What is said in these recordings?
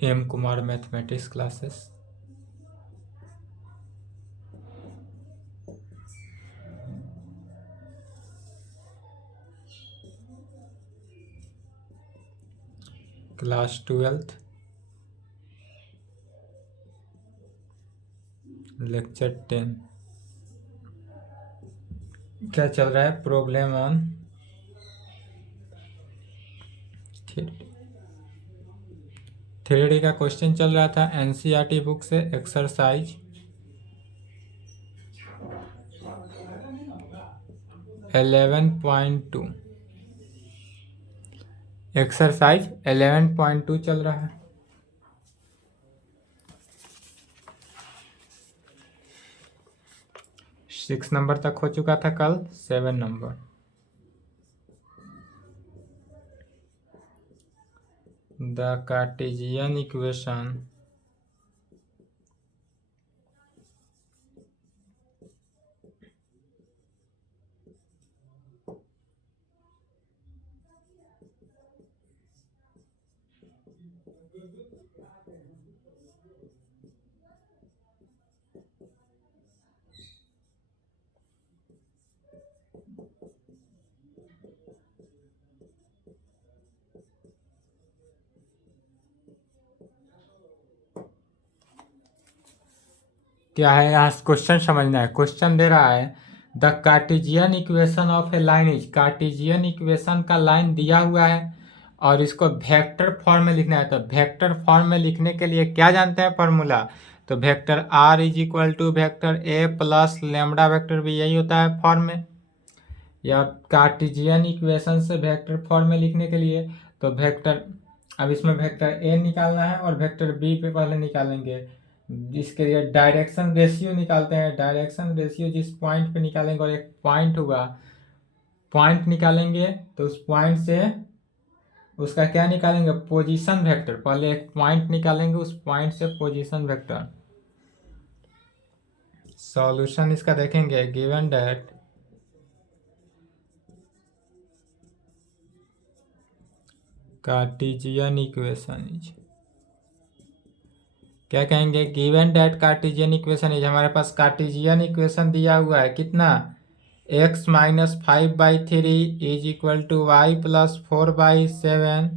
M Kumar mathematics classes. Class 12th, lecture 10। क्या चल रहा है? प्रॉब्लम ऑन थ्योरी का क्वेश्चन चल रहा था एनसीईआरटी बुक से, एक्सरसाइज 11.2। एक्सरसाइज 11.2 चल रहा है। सिक्स नंबर तक हो चुका था कल, 7 नंबर। द कार्टेशियन इक्वेशन क्या है? यहाँ क्वेश्चन समझना है। क्वेश्चन दे रहा है the Cartesian equation of A line is, Cartesian equation का लाइन दिया हुआ है और इसको वेक्टर फॉर्म में लिखना है। तो वेक्टर फॉर्म में लिखने के लिए क्या जानते हैं फॉर्मूला? तो vector are is equal to vector A plus lambda vector B, यही होता है फॉर्म में। या कार्टेशियन इक्वेशन से वेक्टर फॉर्म में लिखने के लिए तो वेक्टर, अब इसमें वेक्टर ए निकालना है और वेक्टर बी पे पहले निकालेंगे। इसके लिए डायरेक्शन रेशियो निकालते हैं। डायरेक्शन रेशियो जिस पॉइंट पे निकालेंगे, और एक पॉइंट होगा, पॉइंट निकालेंगे तो उस पॉइंट से उसका क्या निकालेंगे? Position vector. पहले एक पॉइंट निकालेंगे, उस पॉइंट से पोजीशन वेक्टर। सॉल्यूशन इसका देखेंगे, given that Cartesian equation is, क्या कहेंगे? Given that Cartesian equation is, हमारे पास कार्टेशियन इक्वेशन दिया हुआ है कितना? x minus 5/3 is equal to Y plus 4/7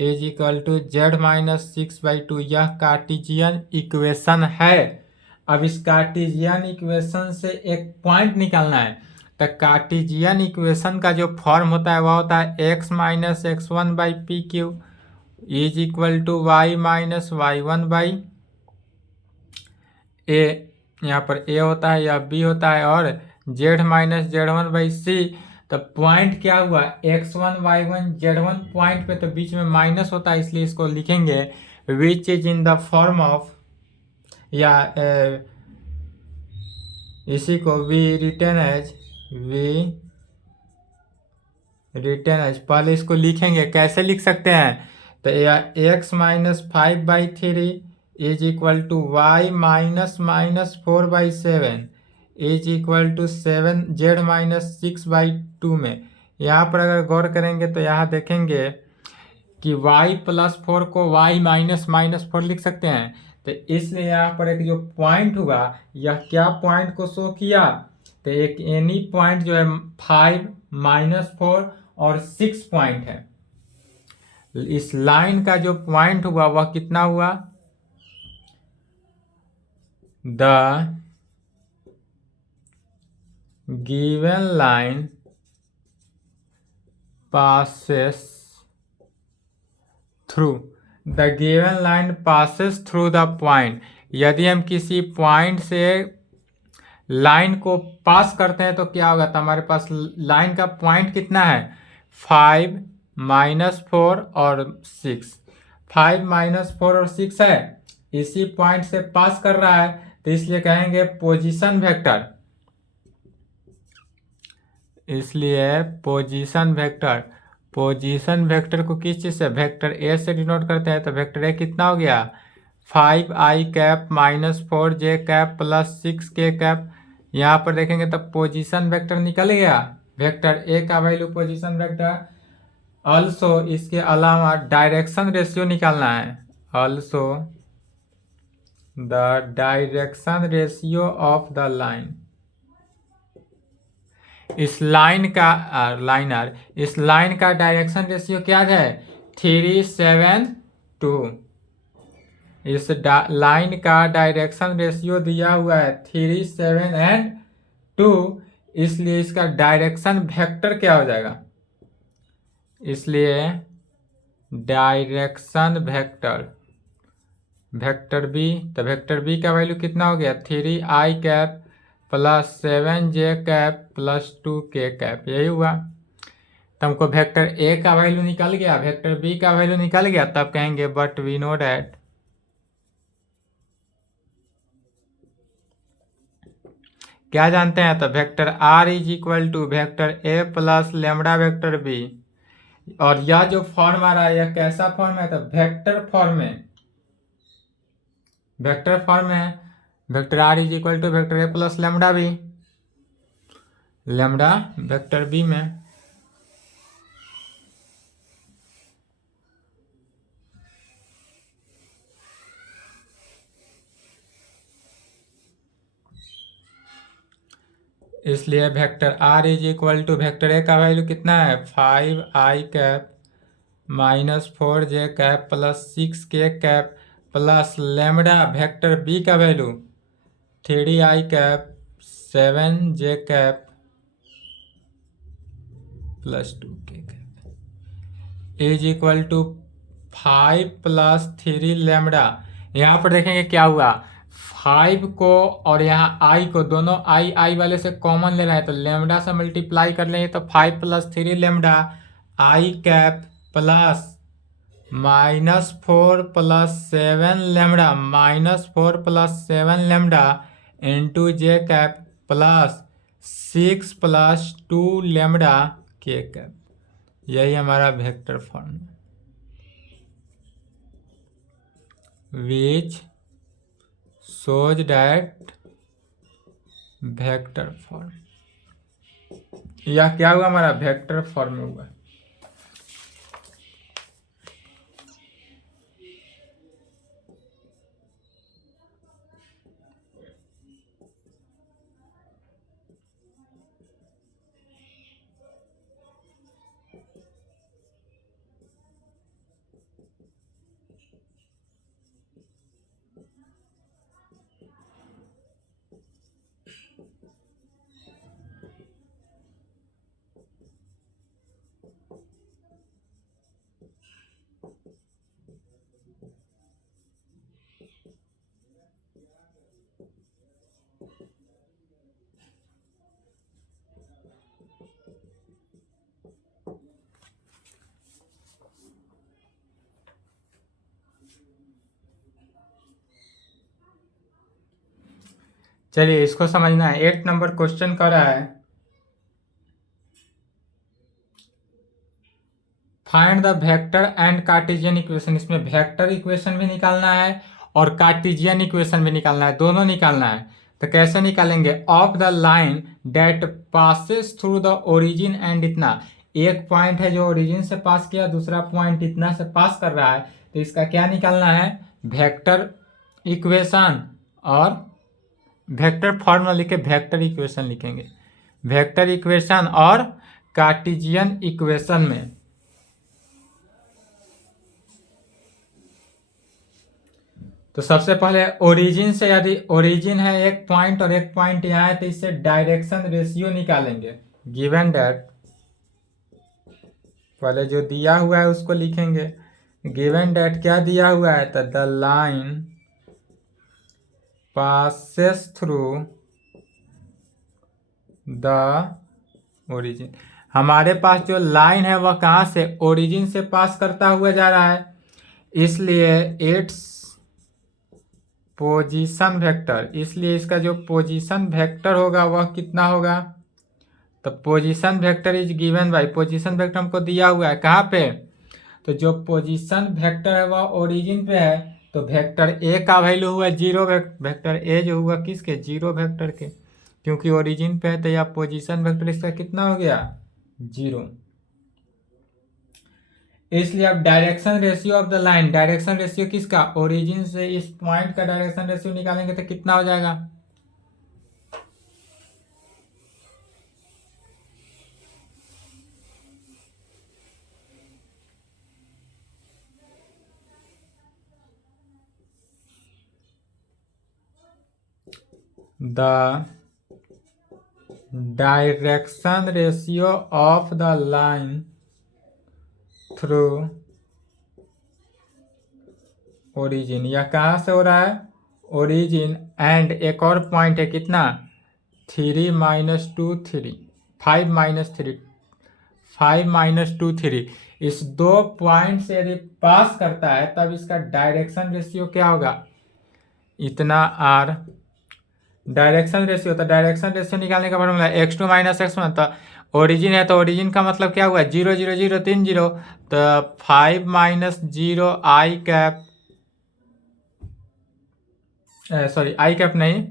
is equal to Z minus 6/2। यह कार्टेशियन इक्वेशन है। अब इस कार्टेशियन इक्वेशन से एक पॉइंट निकालना है। तो कार्टेशियन इक्वेशन का जो फॉर्म होता है वह होता है x minus x1/pq is equal to Y minus y1/a। यहाँ पर a होता है, या b होता है, और z माइनस z1/c। तो पॉइंट क्या हुआ? x1 y1 z1 पॉइंट पे, तो बीच में माइनस होता है, इसलिए इसको लिखेंगे विच is in the form of, या इसी को वी रिटर्न एज, पहले इसको लिखेंगे। कैसे लिख सकते हैं? तो x minus 5/3 is equal to Y minus 4/7 is equal to 7 Z minus 6/2 में। यहाँ पर अगर गौर करेंगे तो यहाँ देखेंगे कि y प्लस 4 को y माइनस -4 लिख सकते हैं। तो इसलिए यहाँ पर एक जो पॉइंट हुआ, यह क्या पॉइंट को शो किया? तो एक एनी पॉइंट जो है 5 -4 और 6 पॉइंट है। इस लाइन का जो पॉइंट हुआ वह कितना हुआ? The given line passes through, the given line passes through the point. यदि हम किसी पॉइंट से लाइन को पास करते हैं तो क्या होगा? तो हमारे पास लाइन का पॉइंट कितना है? 5 -4 और 6। 5 -4 और 6 है, इसी पॉइंट से पास कर रहा है, तो इसलिए कहेंगे पोजीशन वेक्टर। इसलिए पोजीशन वेक्टर, पोजीशन वेक्टर को किस चीज़ से? वेक्टर ए से डिनोट करते हैं। तो वेक्टर ए कितना हो गया? 5i cap -4j cap plus 6k cap. यहाँ पर देखेंगे तब पोजीशन वेक्टर निकल गया, वेक्टर ए का वैल्यू पोजीशन वेक्टर। ऑल्सो इसके अलावा डायरेक्शन रेशियो निकालना है, also the direction ratio of the line. इस लाइन का इस लाइन का डायरेक्शन रेशियो क्या है? 372। इस लाइन का डायरेक्शन रेशियो दिया हुआ है 3, 7 एंड 2, इसलिए इसका डायरेक्शन वेक्टर क्या हो जाएगा? इसलिए डायरेक्शन वेक्टर बी, तो वेक्टर बी का वैल्यू कितना हो गया? 3i cap plus 7j cap plus 2k cap, यही हुआ। तो हमको वेक्टर ए का वैल्यू निकल गया, वेक्टर बी का वैल्यू निकल गया, तब कहेंगे बट वी नो डैट क्या जानते हैं? तो vector are is equal to vector A plus lambda vector B. और यह जो फॉर्म आ रहा है यह कैसा फॉर्म है? तो वेक्टर फॉर्म में, वेक्टर फॉर्म है। Vector are is equal to vector A plus lambda b, lambda vector B में। इसलिए vector are is equal to vector ए का वैल्यू कितना है? 5i cap minus 4j cap plus 6k cap plus lambda vector B का value 3i cap 7j cap plus 2k cap is equal to 5 plus 3 lambda. यहाँ पर देखेंगे क्या हुआ, 5 को और यहाँ i को, दोनों i वाले से कॉमन ले रहा है, तो लेमडा से मल्टीप्लाई कर लेंगे तो 5 plus 3 lambda i cap plus -4 plus 7 lambda -4 plus 7 lambda into J cap plus 6 plus 2 lambda के कैप। यही हमारा vector form which shows that vector form. यह क्या हुआ? हमारा वेक्टर फॉर्म में हुआ। चलिए इसको समझना है। 8 नंबर क्वेश्चन कर रहा है, find the vector and Cartesian equation. इसमें वेक्टर इक्वेशन भी निकालना है और कार्टेशियन इक्वेशन भी निकालना है, दोनों निकालना है। तो कैसे निकालेंगे? Of the line date passes through the origin and इतना, एक पॉइंट है जो ओरिजिन से पास किया, दूसरा पॉइंट इतना से पास कर रहा है, तो इसका क्या निकालना है? वेक्टर इक्वेशन, और वेक्टर फॉर्मूला लिखे वेक्टर इक्वेशन लिखेंगे। वेक्टर इक्वेशन और कार्टेशियन इक्वेशन में तो सबसे पहले ओरिजिन से, यदि ओरिजिन है एक पॉइंट और एक पॉइंट यहाँ है, तो इससे डायरेक्शन रेशियो निकालेंगे। गिवन दैट, पहले जो दिया हुआ है उसको लिखेंगे। गिवन दैट क्या दिया हुआ है? तो the line passes through the origin। हमारे पास जो लाइन है वह कहाँ से? ओरिजिन से पास करता हुआ जा रहा है, इसलिए इट्स पोजीशन वेक्टर, इसलिए इसका जो पोजीशन वेक्टर होगा वह कितना होगा? तो position vector is given by, position vector हमको दिया हुआ है कहाँ पे? तो जो पोजीशन वेक्टर है वह ओरिजिन पे है, तो वेक्टर ए का वैल्यू हुआ 0, वेक्टर ए जो हुआ किसके? 0 वेक्टर के, क्योंकि ओरिजिन पे है, तो यह पोजीशन वेक्टर इसका कितना हो गया? 0। इसलिए अब direction ratio of the line, direction ratio किसका, ओरिजिन से इस पॉइंट का डायरेक्शन रेशियो निकालेंगे तो कितना हो जाएगा, the direction ratio of the line through origin, यह कहाँ से हो रहा है, ओरिजिन एंड एक और पॉइंट है कितना, 3 - 2 3, 5 - 3, 5 - 2 3, इस दो पॉइंट से यदि पास करता है तब इसका डायरेक्शन रेशियो क्या होगा, इतना आर डायरेक्शन रेशियो। तो डायरेक्शन रेशियो निकालने का फॉर्मूला x2 - x1, तो ओरिजिन है तो ओरिजिन का मतलब क्या हुआ, 0 0 0 3 0, तो 5 - 0 आई कैप, सॉरी आई कैप नहीं,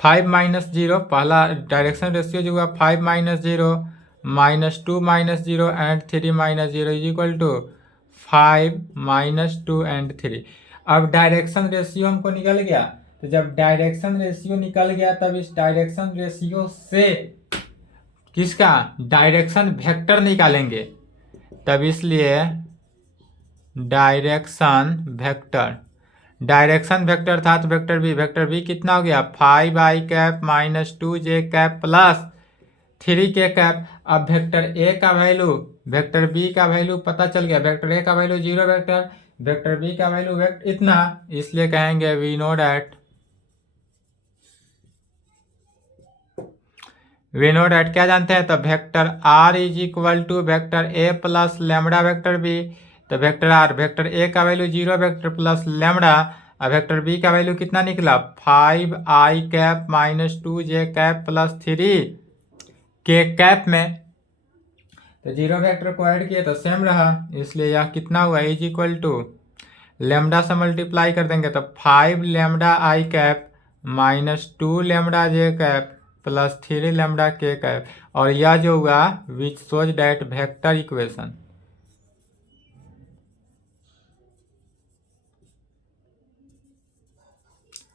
5 - 0, पहला डायरेक्शन रेशियो जो हुआ 5 - 0 -2 - 0 and 3 - 0 is equal to 5 - 2 and 3। अब डायरेक्शन रेशियो हमको निकल गया, तो जब डायरेक्शन रेशियो निकल गया तब इस डायरेक्शन रेशियो से किसका डायरेक्शन वेक्टर निकालेंगे, तब इसलिए डायरेक्शन वेक्टर, डायरेक्शन वेक्टर था तो वेक्टर बी कितना हो गया, 5 i cap -2 j cap plus 3 k cap. अब वेक्टर ए का वैल्यू वेक्टर बी का वैल्यू पता चल गया, वेक्टर ए का वैल्यू 0, वेक्टर बी का वैल्यू इतना, इसलिए कहेंगे वी नो डैट क्या जानते हैं, तो vector are is equal to vector A plus lambda vector B. तो वेक्टर आर वेक्टर ए का वैल्यू 0 वेक्टर प्लस लेमडा, और वेक्टर बी का वैल्यू कितना निकला, 5 i cap -2 j cap plus 3 k cap में, तो 0 वेक्टर को ऐड किए तो सेम रहा, इसलिए यह कितना हुआ, इज इक्वल टू लेमडा से मल्टीप्लाई कर देंगे तो 5 lambda I cap -2 lambda J cap plus 3 lambda के कैप, और यह जो हुआ which shows that vector equation.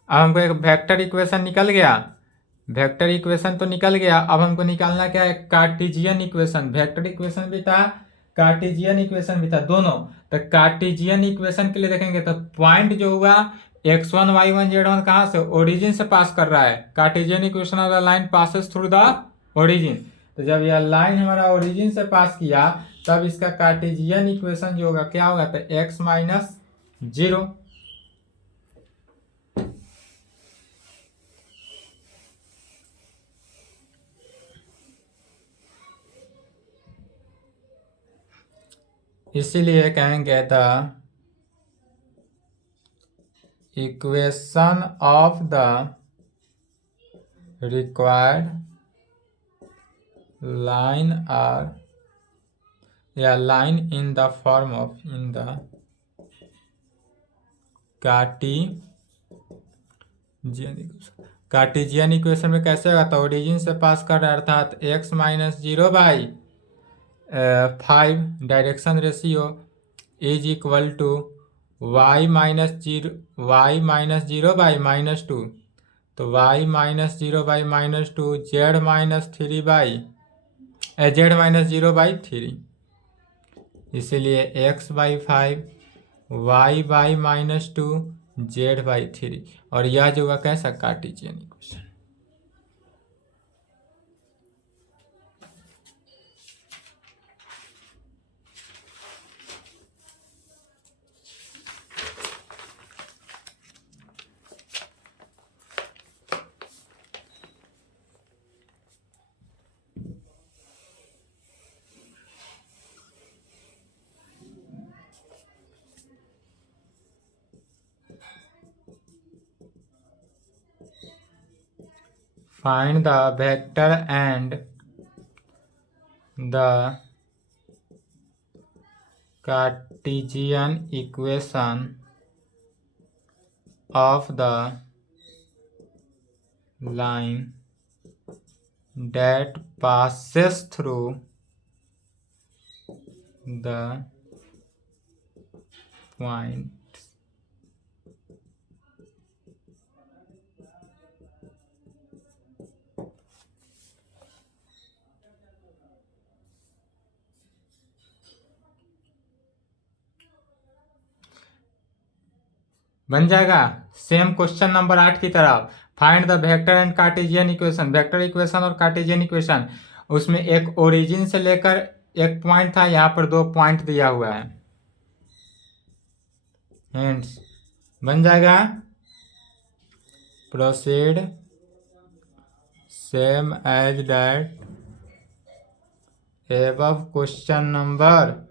अब हमको एक वेक्टर इक्वेशन निकल गया, वेक्टर इक्वेशन तो निकल गया, अब हमको निकालना क्या है, कार्टेशियन इक्वेशन, वेक्टर इक्वेशन भी था कार्टेशियन इक्वेशन भी था दोनों। तो कार्टेशियन इक्वेशन के लिए देखेंगे तो पॉइंट जो हुआ x1 y1 z1 कहाँ से, ओरिजिन से पास कर रहा है, Cartesian equation of the line passes through the origin. तो जब यह लाइन हमारा ओरिजिन से पास किया तब इसका कार्टेशियन इक्वेशन जो होगा क्या होगा, तो x - 0। इसीलिए कहेंगे the equation of the required line r, या line in the form of in the Cartesian equation में कैसे होगा, तो ओरिजिन से पास कर रहा है अर्थात x - 0/5 direction ratio is equal to y - 0 -2, तो y - 0/-2 z - 0/3, इसीलिए x/5 y/-2 z/3, और यह जो होगा कैसा Cartesian equation. Find the vector and the Cartesian equation of the line that passes through the point. बन जाएगा सेम क्वेश्चन नंबर 8 की तरह। Find the vector and Cartesian equation. Vector equation और कार्टेशियन इक्वेशन, उसमें एक ओरिजिन से लेकर एक पॉइंट था, यहाँ पर 2 पॉइंट दिया हुआ है। हिंट्स बन जाएगा proceed same as that above question number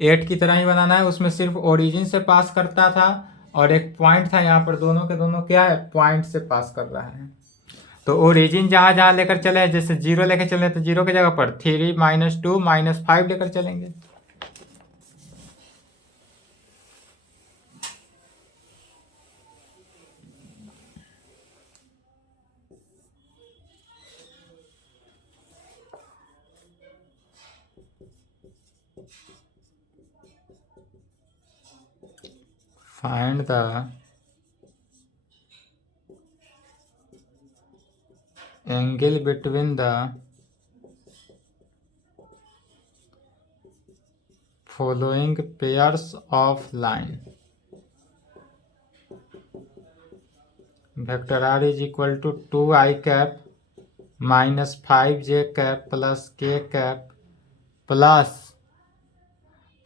8 की तरह ही बनाना है। उसमें सिर्फ ओरिजिन से पास करता था और एक पॉइंट था, यहाँ पर दोनों के दोनों क्या है, पॉइंट से पास कर रहा है। तो ओरिजिन जहां जहां लेकर चले, जैसे 0 लेकर चले तो 0 की जगह पर 3 -2 -5 लेकर चलेंगे। Find the angle between the following pairs of line. Vector r is equal to 2i cap minus 5j cap plus k cap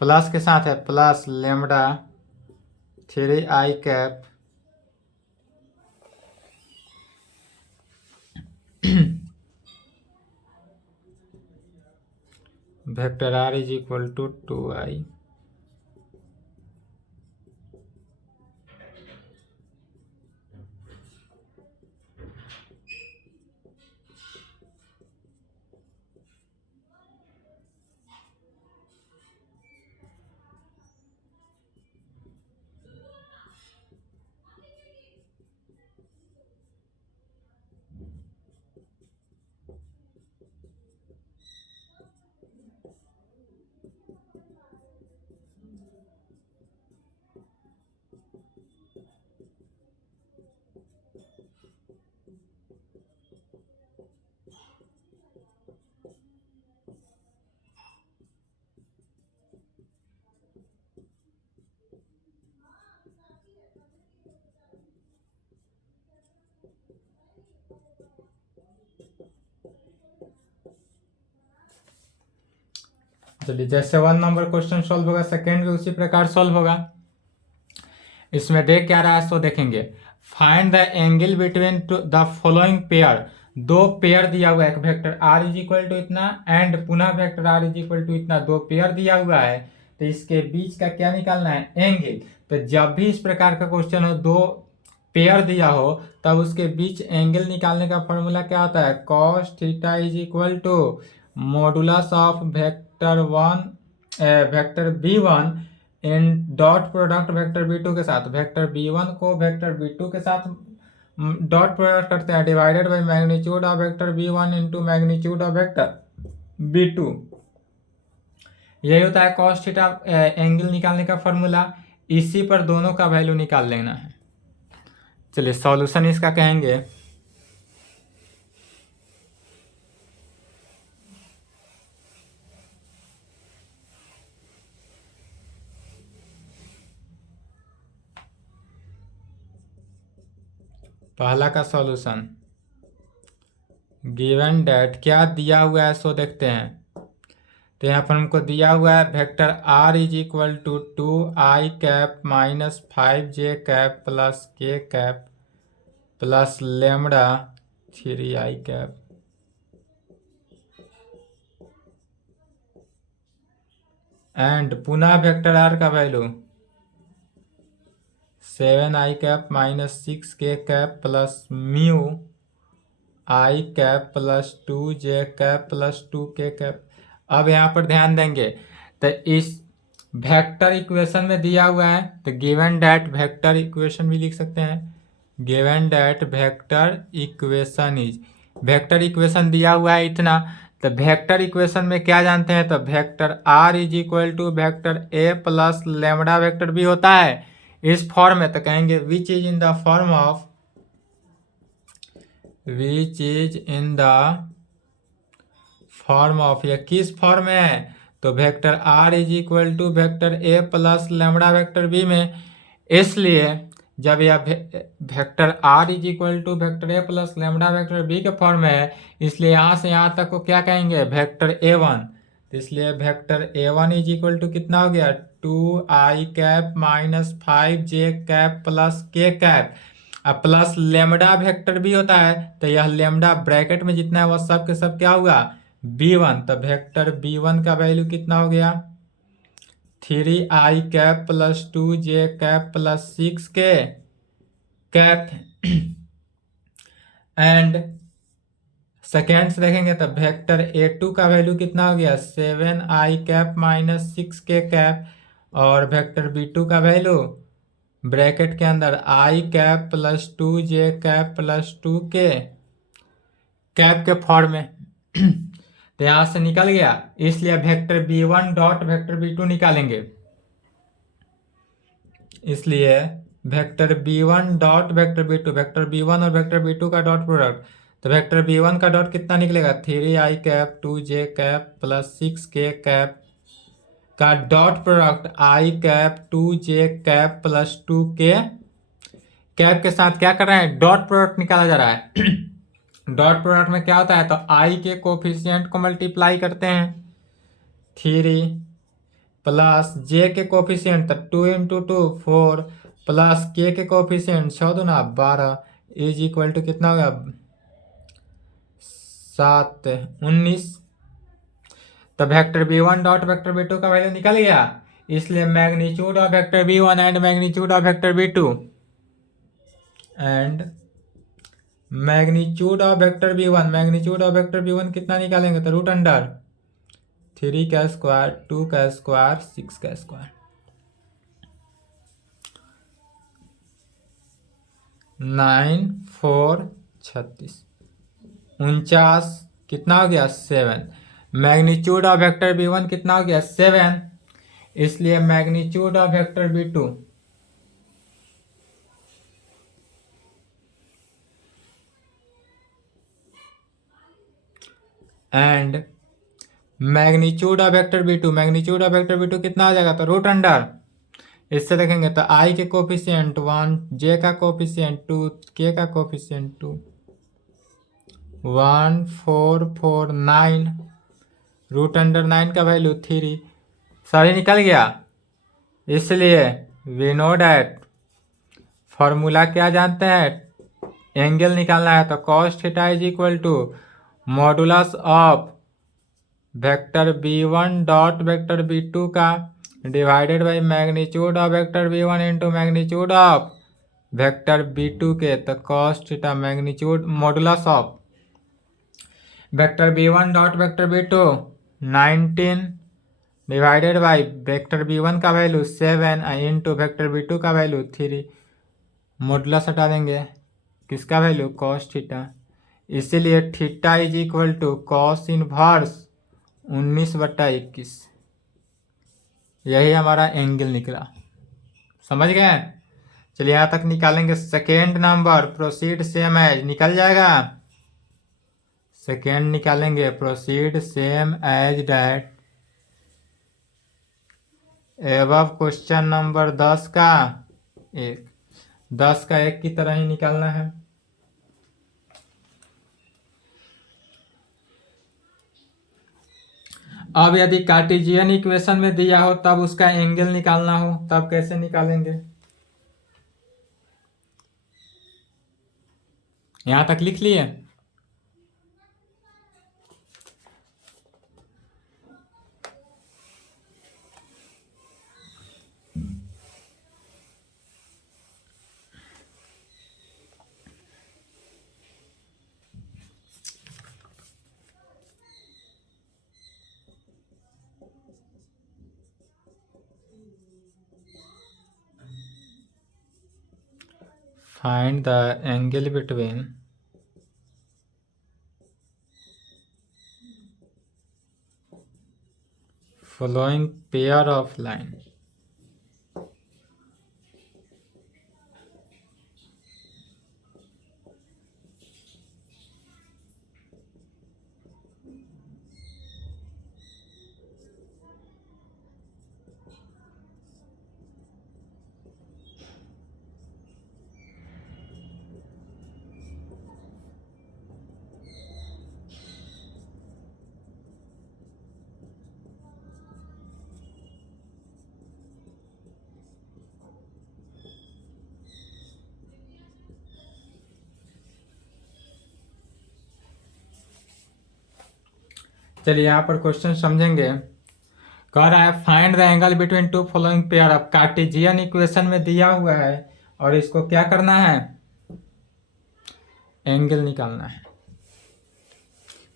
plus के साथ है plus lambda 3i cap vector r is equal to 2i। चलिए, जैसे 1 नंबर question solve होगा, second भी उसी प्रकार सॉल्व होगा। इसमें देख क्या रहा है सो देखेंगे। Find the angle between the following pair. 2 pair दिया हुआ है, एक vector r is equal to इतना एंड पुनः vector r is equal to इतना, 2 पेयर दिया हुआ है। तो इसके बीच का क्या निकालना है, एंगल। तो जब भी इस प्रकार का क्वेश्चन हो, 2 पेयर दिया हो, तब उसके बीच एंगल निकालने का फॉर्मूला क्या होता है, cos theta is equal to modulus of vector b1 in dot product vector b2 के साथ। वेक्टर b1 को वेक्टर b2 के साथ डॉट प्रोडक्ट करते हैं, divided by magnitude of vector b1 into magnitude of vector b2। यही होता है cos थीटा एंगल निकालने का फॉर्मूला। इसी पर दोनों का वैल्यू निकाल लेना है। चलिए, सॉल्यूशन इसका कहेंगे। पहला का सॉल्यूशन, गिवन डेट क्या दिया हुआ है सो देखते हैं। तो यहाँ पर हमको दिया हुआ है vector r is equal to 2i cap minus 5j cap plus k cap plus lambda 3i cap and पुनः वेक्टर r का value 7i cap minus 6k cap plus mu i cap plus 2j cap plus 2k cap. अब यहाँ पर ध्यान देंगे तो इस vector equation में दिया हुआ है, तो गिवन दैट वेक्टर इक्वेशन भी लिख सकते हैं। Given that vector equation is, vector equation दिया हुआ है इतना, तो वेक्टर इक्वेशन में क्या जानते हैं, तो vector are is equal to vector A plus lambda vector B होता है इस फॉर्म में। तो कहेंगे which is in the form of, which is in the form of, या किस फॉर्म में है, तो vector are is equal to vector A plus lambda vector B में। इसलिए जब यह vector are is equal to vector A plus lambda vector B के फॉर्म में है, इसलिए यहाँ से यहाँ तक को क्या कहेंगे, वेक्टर ए वन। तो इसलिए vector A one is equal to कितना हो गया, 2i माइनस 5j प्लस k कैप, अब प्लस लेमडा वेक्टर भी होता है, तो यह लेमडा ब्रैकेट में जितना है वह सब के सब क्या हुआ, b1। तो वेक्टर b1 का वैल्यू कितना हो गया, 3i plus 2j plus 6k cap. And second से देखेंगे तो वेक्टर a2 का वैल्यू कितना हो गया, 7i माइनस 6k कैप, और वेक्टर b2 का वैल्यू ब्रैकेट के अंदर i plus 2j plus 2k cap के फॉर्म में। तो यहाँ से निकल गया, इसलिए vector b1 dot vector b2 निकालेंगे। इसलिए vector b1 dot vector b2, vector b1 और वेक्टर b2 का डॉट प्रोडक्ट, तो वेक्टर b1 का डॉट कितना निकलेगा, 3i 2j plus 6k cap का dot product i 2j plus 2k cap के साथ क्या कर रहे हैं, डॉट प्रोडक्ट निकाला जा रहा है। डॉट प्रोडक्ट में क्या होता है, तो i के कोफिशिएंट को मल्टीप्लाई करते हैं, 3 प्लस j के कोफिशिएंट तो 2 इंटू 2 4 प्लस k के कोफिशिएंट 6 दूना 12 इज इक्वल टू कितना होगा, 7 19। तो vector b1 dot vector b2 का वैल्यू निकल गया, इसलिए magnitude of vector b1 and magnitude of vector b2 and magnitude of vector b1, magnitude of vector b1 कितना निकालेंगे, तो रूट अंडर 3 का स्क्वायर 2 का स्क्वायर 6 का स्क्वायर, 9 4 36 49 कितना हो गया, 7। मैग्नीट्यूड ऑफ वेक्टर b1 कितना हो गया, 7, इसलिए magnitude of vector b2 and magnitude of vector b2, magnitude of vector b2 कितना हो जाएगा, तो रूट अंडर, इससे देखेंगे तो i के कोफिशिएंट 1, j का कोफिशिएंट 2, k का कोफिशिएंट 2, 1 4 4 9, रूट अंडर 9 का वैल्यू 3, सारी निकल गया। इसलिए वी नो डैट, फॉर्मूला क्या जानते हैं, एंगल निकालना है, तो cos theta is equal to modulus of vector b1 dot vector b2 का divided by magnitude of vector b1 into magnitude of vector b2 के, तो cos theta magnitude modulus of vector b1 dot vector b2 19 divided by vector b1 का value 7 into vector b2 का value 3, modulus हटा देंगे, किसका value, cos theta. इसीलिए theta is equal to cos inverse 19/21, यही हमारा एंगल निकला। समझ गए, चलिए यहाँ तक निकालेंगे। Second number proceed same as, निकल जाएगा, सेकेंड निकालेंगे, proceed same as that above question number 10 का 1, 10 का 1 की तरह ही निकालना है। अब यदि कार्टेशियन इक्वेशन में दिया हो तब उसका एंगल निकालना हो, तब कैसे निकालेंगे, यहां तक लिख लिए। Find the angle between following pair of line. चलिए यहाँ पर क्वेश्चन समझेंगे। कह रहा है find the angle between two following pair of, Cartesian equation में दिया हुआ है और इसको क्या करना है, एंगल निकालना है।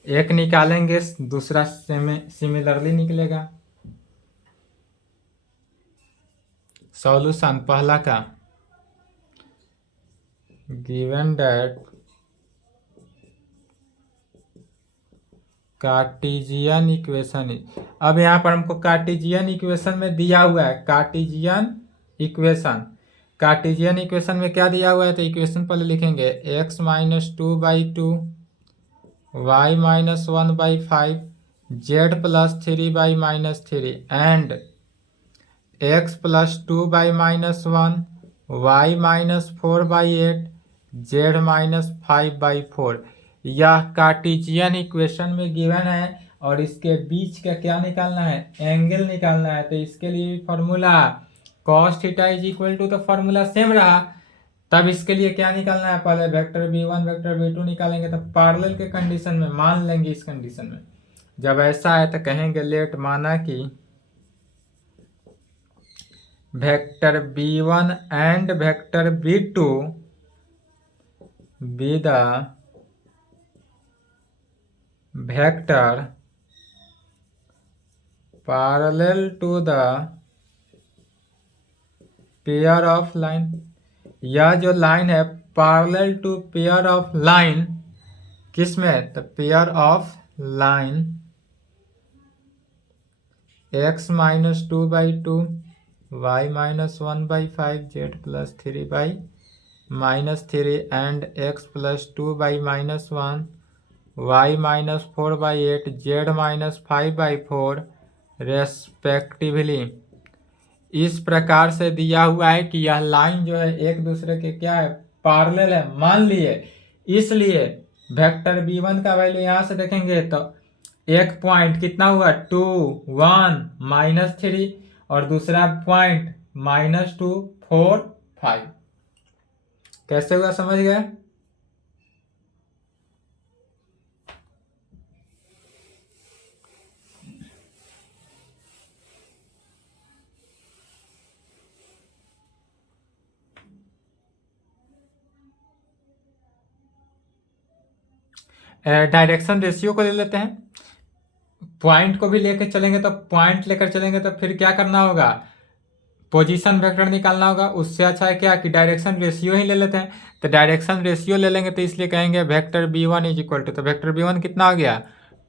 एक निकालेंगे दूसरा सिमिलरली निकलेगा। सॉल्यूशन पहला का, given that Cartesian equation is, अब यहाँ पर हमको कार्टेशियन इक्वेशन में दिया हुआ है कार्टेशियन इक्वेशन में क्या दिया हुआ है, तो इक्वेशन पहले लिखेंगे x minus 2/2 y minus 1/5 z plus 3/-3 and x plus 2/-1 y minus 4/8 z minus 5/4। यह कार्टेशियन इक्वेशन में गिवन है और इसके बीच का क्या निकालना है, एंगल निकालना है। तो इसके लिए भी formula cos theta is equal to, तो फॉर्मूला सेम रहा। तब इसके लिए क्या निकालना है, पहले वेक्टर v1 वेक्टर v2 निकालेंगे। तो पैरेलल के कंडीशन में मान लेंगे, इस कंडीशन में जब ऐसा है तो कहेंगे लेट माना कि vector v1 and vector v2 be the vector parallel to the pair of line। यह जो लाइन है parallel to pair of line, किसमें, तो pair of line x minus 2/2 y minus 1/5 z plus 3/-3 and x plus 2/-1 y minus 4/8 z minus 5/4 respectively. इस प्रकार से दिया हुआ है कि यह लाइन जो है एक दूसरे के क्या है, पैरेलल है मान लिए। इसलिए वेक्टर v1 का वैल्यू यहां से देखेंगे तो एक पॉइंट कितना हुआ 2 1 -3 और दूसरा पॉइंट -2 4 5। कैसे हुआ समझ गए। डायरेक्शन रेशियो को ले लेते हैं, पॉइंट को भी लेकर चलेंगे तो पॉइंट लेकर चलेंगे तो फिर क्या करना होगा, पोजीशन वेक्टर निकालना होगा। उससे अच्छा है क्या कि डायरेक्शन रेशियो ही ले लेते हैं। तो डायरेक्शन रेशियो ले लेंगे तो इसलिए कहेंगे vector b1 is equal to, तो वेक्टर b1 कितना हो गया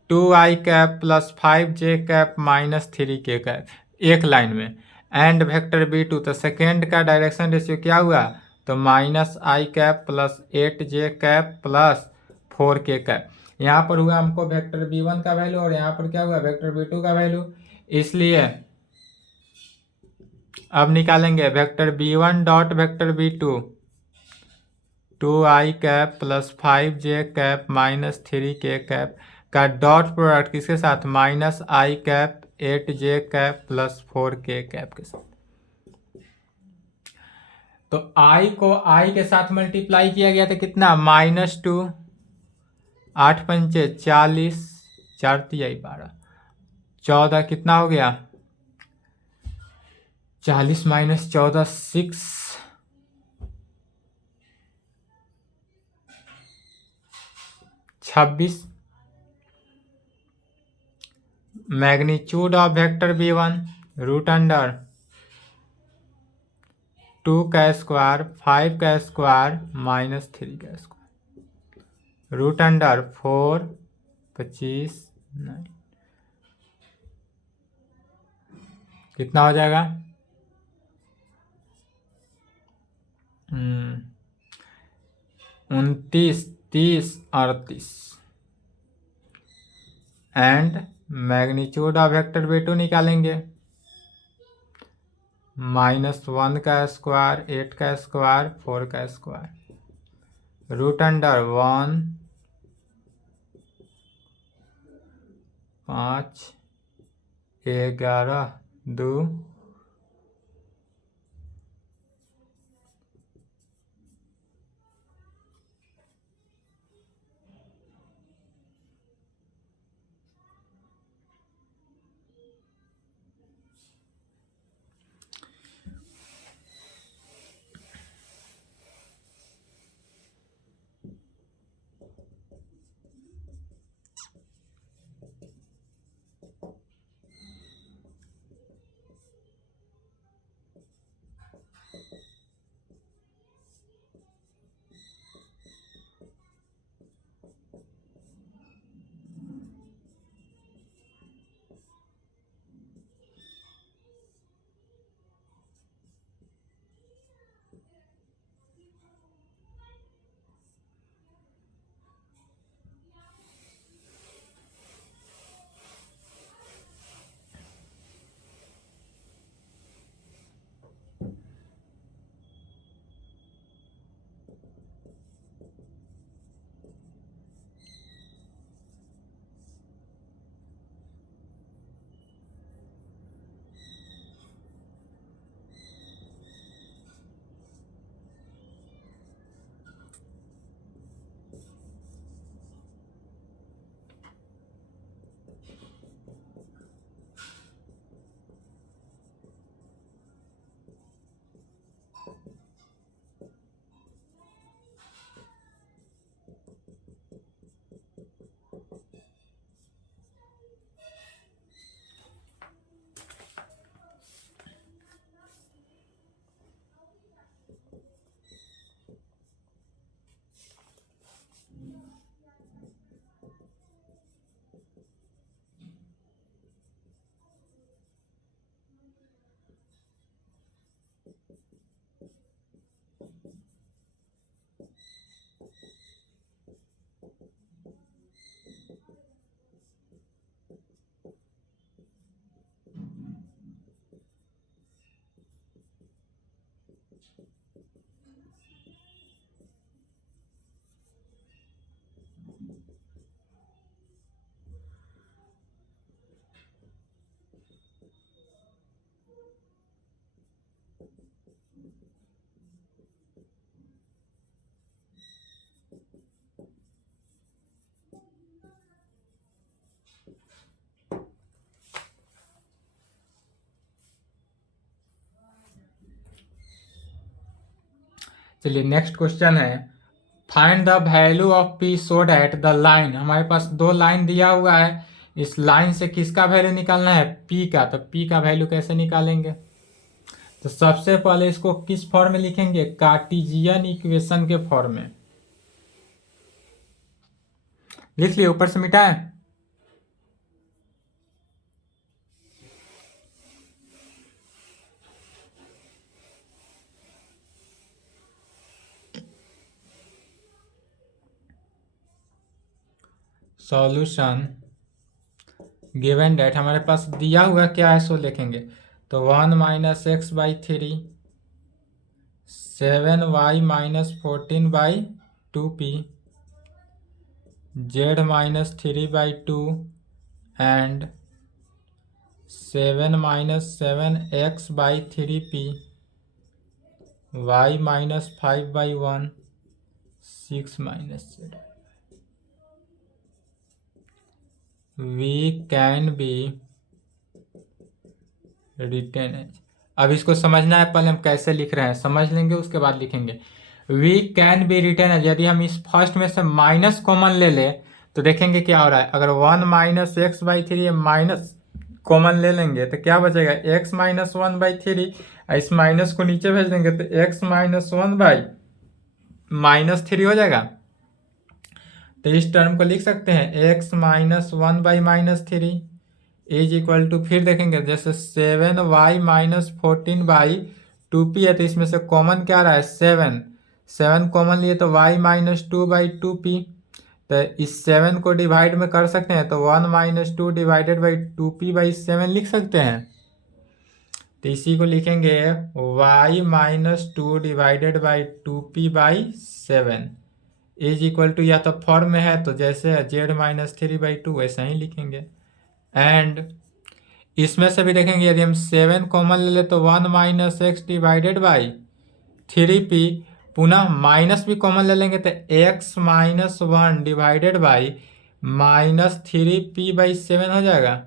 2i cap plus 5j cap minus 3k cap एक लाइन में, एंड वेक्टर b2 तो सेकेंड का डायरेक्शन रेशियो क्या हुआ, तो -i cap plus 8j cap plus 4k cap. यहाँ पर हुआ हमको वेक्टर b1 का वैल्यू और यहाँ पर क्या हुआ वेक्टर b2 का वैल्यू। इसलिए अब निकालेंगे vector b1 dot vector b2 2i cap plus 5j cap minus 3k cap का डॉट प्रोडक्ट किसके साथ, -i cap 8j cap plus 4k cap के साथ। तो i को i के साथ मल्टीप्लाई किया गया तो कितना -2 8 पंचे 40 4 तिहाई 12 14 कितना हो गया 40 minus 14 6 26। Magnitude of vector b1 root under 2 का स्क्वायर 5 का स्क्वायर माइनस 3 का स्क्वायर रूट अंडर 4 25 9। कितना हो जाएगा? 29, 30, 38। And magnitude of vector V2 निकालेंगे। -1 का स्क्वायर, 8 का स्क्वायर, 4 का स्क्वायर, रूट अंडर 1, 5, 11, 2, चलिए नेक्स्ट क्वेश्चन है, find the value of P so that the line. हमारे पास दो लाइन दिया हुआ है, इस लाइन से किसका वैल्यू निकालना है? पी का। तो पी का वैल्यू कैसे निकालेंगे? तो सबसे पहले इसको किस फॉर्म में लिखेंगे? कार्टेशियन इक्वेशन के फॉर्म में। लिख लिया, ऊपर से मिटाएं। सॉल्यूशन गिवन डेट हमारे पास दिया हुआ क्या है सो लिखेंगे। तो 1 - x/3, 7y - 14/2p, z - 3/2 and 7 - 7x/3p, y - 5/1, 6 - z। We can be written as. अब इसको समझना है, पहले हम कैसे लिख रहे हैं समझ लेंगे, उसके बाद लिखेंगे। We can be written as, यदि हम इस फर्स्ट में से माइनस कॉमन ले ले तो देखेंगे क्या हो रहा है। अगर 1 - x/3 माइनस कॉमन ले लेंगे तो क्या बचेगा? x - 1/3। इस माइनस को नीचे भेज देंगे तो x - 1/-3 हो जाएगा। तो इस टर्म को लिख सकते हैं x - 1/-3 इज इक्वल टू, फिर देखेंगे जैसे 7y माइनस 14/2p है, तो इसमें से कॉमन क्या रहा है 7, 7 कॉमन लिए तो y माइनस 2/2p, तो इस 7 को डिवाइड में कर सकते हैं, तो 1 माइनस 2 डिवाइडेड बाई 2p/7 लिख सकते हैं। तो इसी को लिखेंगे y minus 2 divided by 2p/7 is equal to, या तो फॉर्म में है तो जैसे z माइनस 3/2 वैसा ही लिखेंगे। एंड इसमें से भी देखेंगे यदि हम 7 कॉमन ले ले तो 1 minus x divided by 3p, पुनः माइनस भी कॉमन ले लेंगे तो x minus 1 divided by minus 3p/7 हो जाएगा,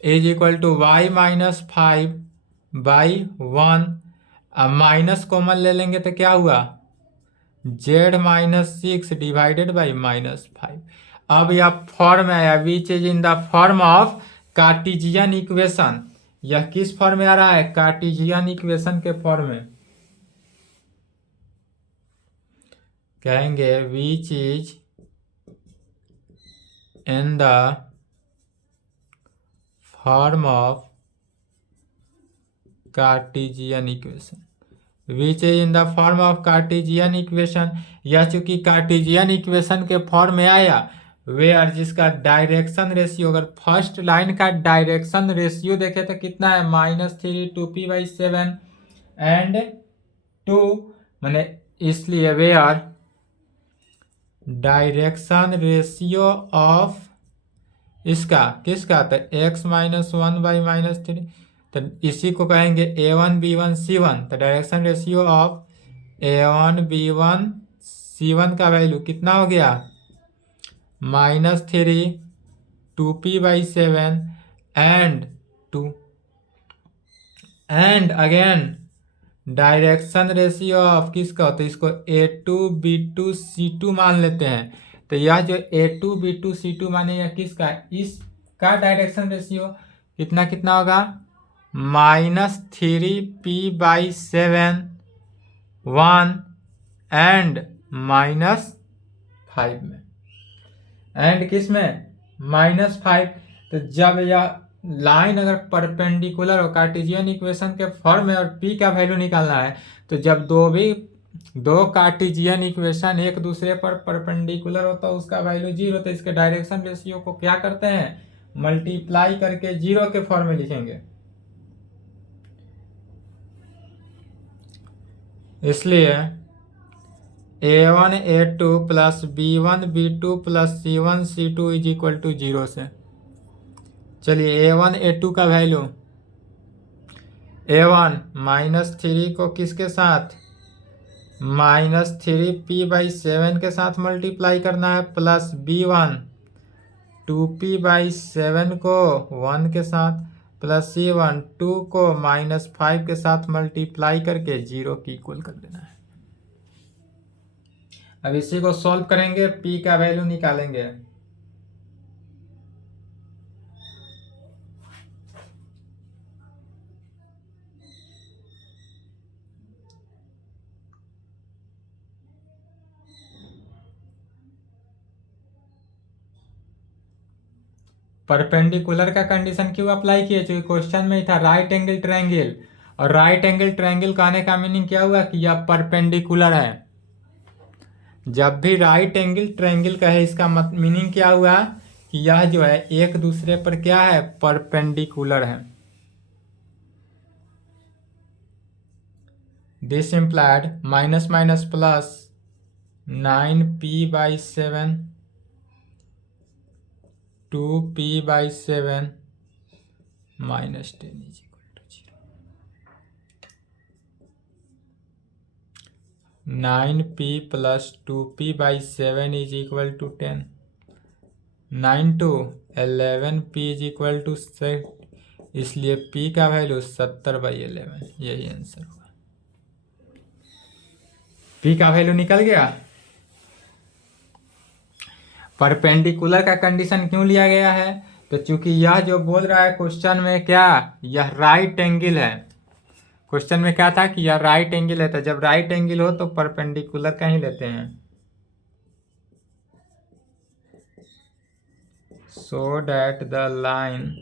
is equal to y minus 5/1। अब माइनस कॉमन ले लेंगे तो क्या हुआ z minus 6 divided by minus 5। अब यह फॉर्म आया विच is in the form of Cartesian equation. यह किस फॉर्म में आ रहा है, कार्टेशियन इक्वेशन के फॉर्म में। कहेंगे which is in the form of Cartesian equation, which is in the form of Cartesian equation. यह चूंकि कार्टेशियन इक्वेशन के फॉर्म में आया, वेयर जिसका डायरेक्शन रेशियो, अगर फर्स्ट लाइन का डायरेक्शन रेशियो देखे तो कितना है -3 2p/7 एंड 2, मैंने इसलिए वेयर डायरेक्शन रेशियो ऑफ इसका किसका, तो x माइनस 1/-3, तो इसी को कहेंगे a1 b1 c1। तो direction ratio of a1 b1 c1 का वैल्यू कितना हो गया -3 2p/7 and 2, and again direction ratio of किसका, तो इसको a2 b2 c2 मान लेते हैं। तो यह जो a2 b2 c2 माने यह किसका, इसका डायरेक्शन रेशियो कितना कितना होगा -3p/7 1 एंड -5 में, एंड किस में -5। तो जब यह लाइन अगर परपेंडिकुलर हो, कार्टेशियन इक्वेशन के फॉर्म में, और p का वैल्यू निकालना है, तो जब दो कार्टेशियन इक्वेशन एक दूसरे पर परपेंडिकुलर होता है उसका वैल्यू 0, तो इसके डायरेक्शन रेशियो को क्या करते हैं मल्टीप्लाई करके 0 के फॉर्म में लिखेंगे। इसलिए a1 a2 plus b1 b2 plus c1 c2 is equal to 0 से। चलिए a1 a2 का वैल्यू, a1 -3 को किसके साथ -3p/7 के साथ मल्टीप्लाई करना है, प्लस b1 2p/7 को 1 के साथ, प्लस c1 2 को -5 के साथ मल्टीप्लाई करके 0 की इक्वल कर देना है। अब इसी को सॉल्व करेंगे, p का वैल्यू निकालेंगे। परपेंडिकुलर का कंडीशन क्यों अप्लाई किए, क्योंकि क्वेश्चन में ही था राइट एंगल ट्रायंगल, और राइट एंगल ट्रायंगल कहने का मीनिंग क्या हुआ कि यह परपेंडिकुलर है। जब भी राइट एंगल ट्रायंगल का है, इसका मीनिंग क्या हुआ कि यह जो है एक दूसरे पर क्या है परपेंडिकुलर है। This implied minus minus plus 9p/7 2p/7 -10 is equal to 0। 9p plus 2p/7 is equal to 10, 9 to 11p is equal to 6, इसलिए p का वैल्यू 70/11, यही आंसर हुआ। p का वैल्यू निकल गया। परपेंडिकुलर का कंडीशन क्यों लिया गया है, तो चूंकि यह जो बोल रहा है क्वेश्चन में क्या, यह राइट एंगल है। क्वेश्चन में क्या था कि यह राइट एंगल है, तो जब राइट एंगल हो तो परपेंडिकुलर का ही लेते हैं। so that the line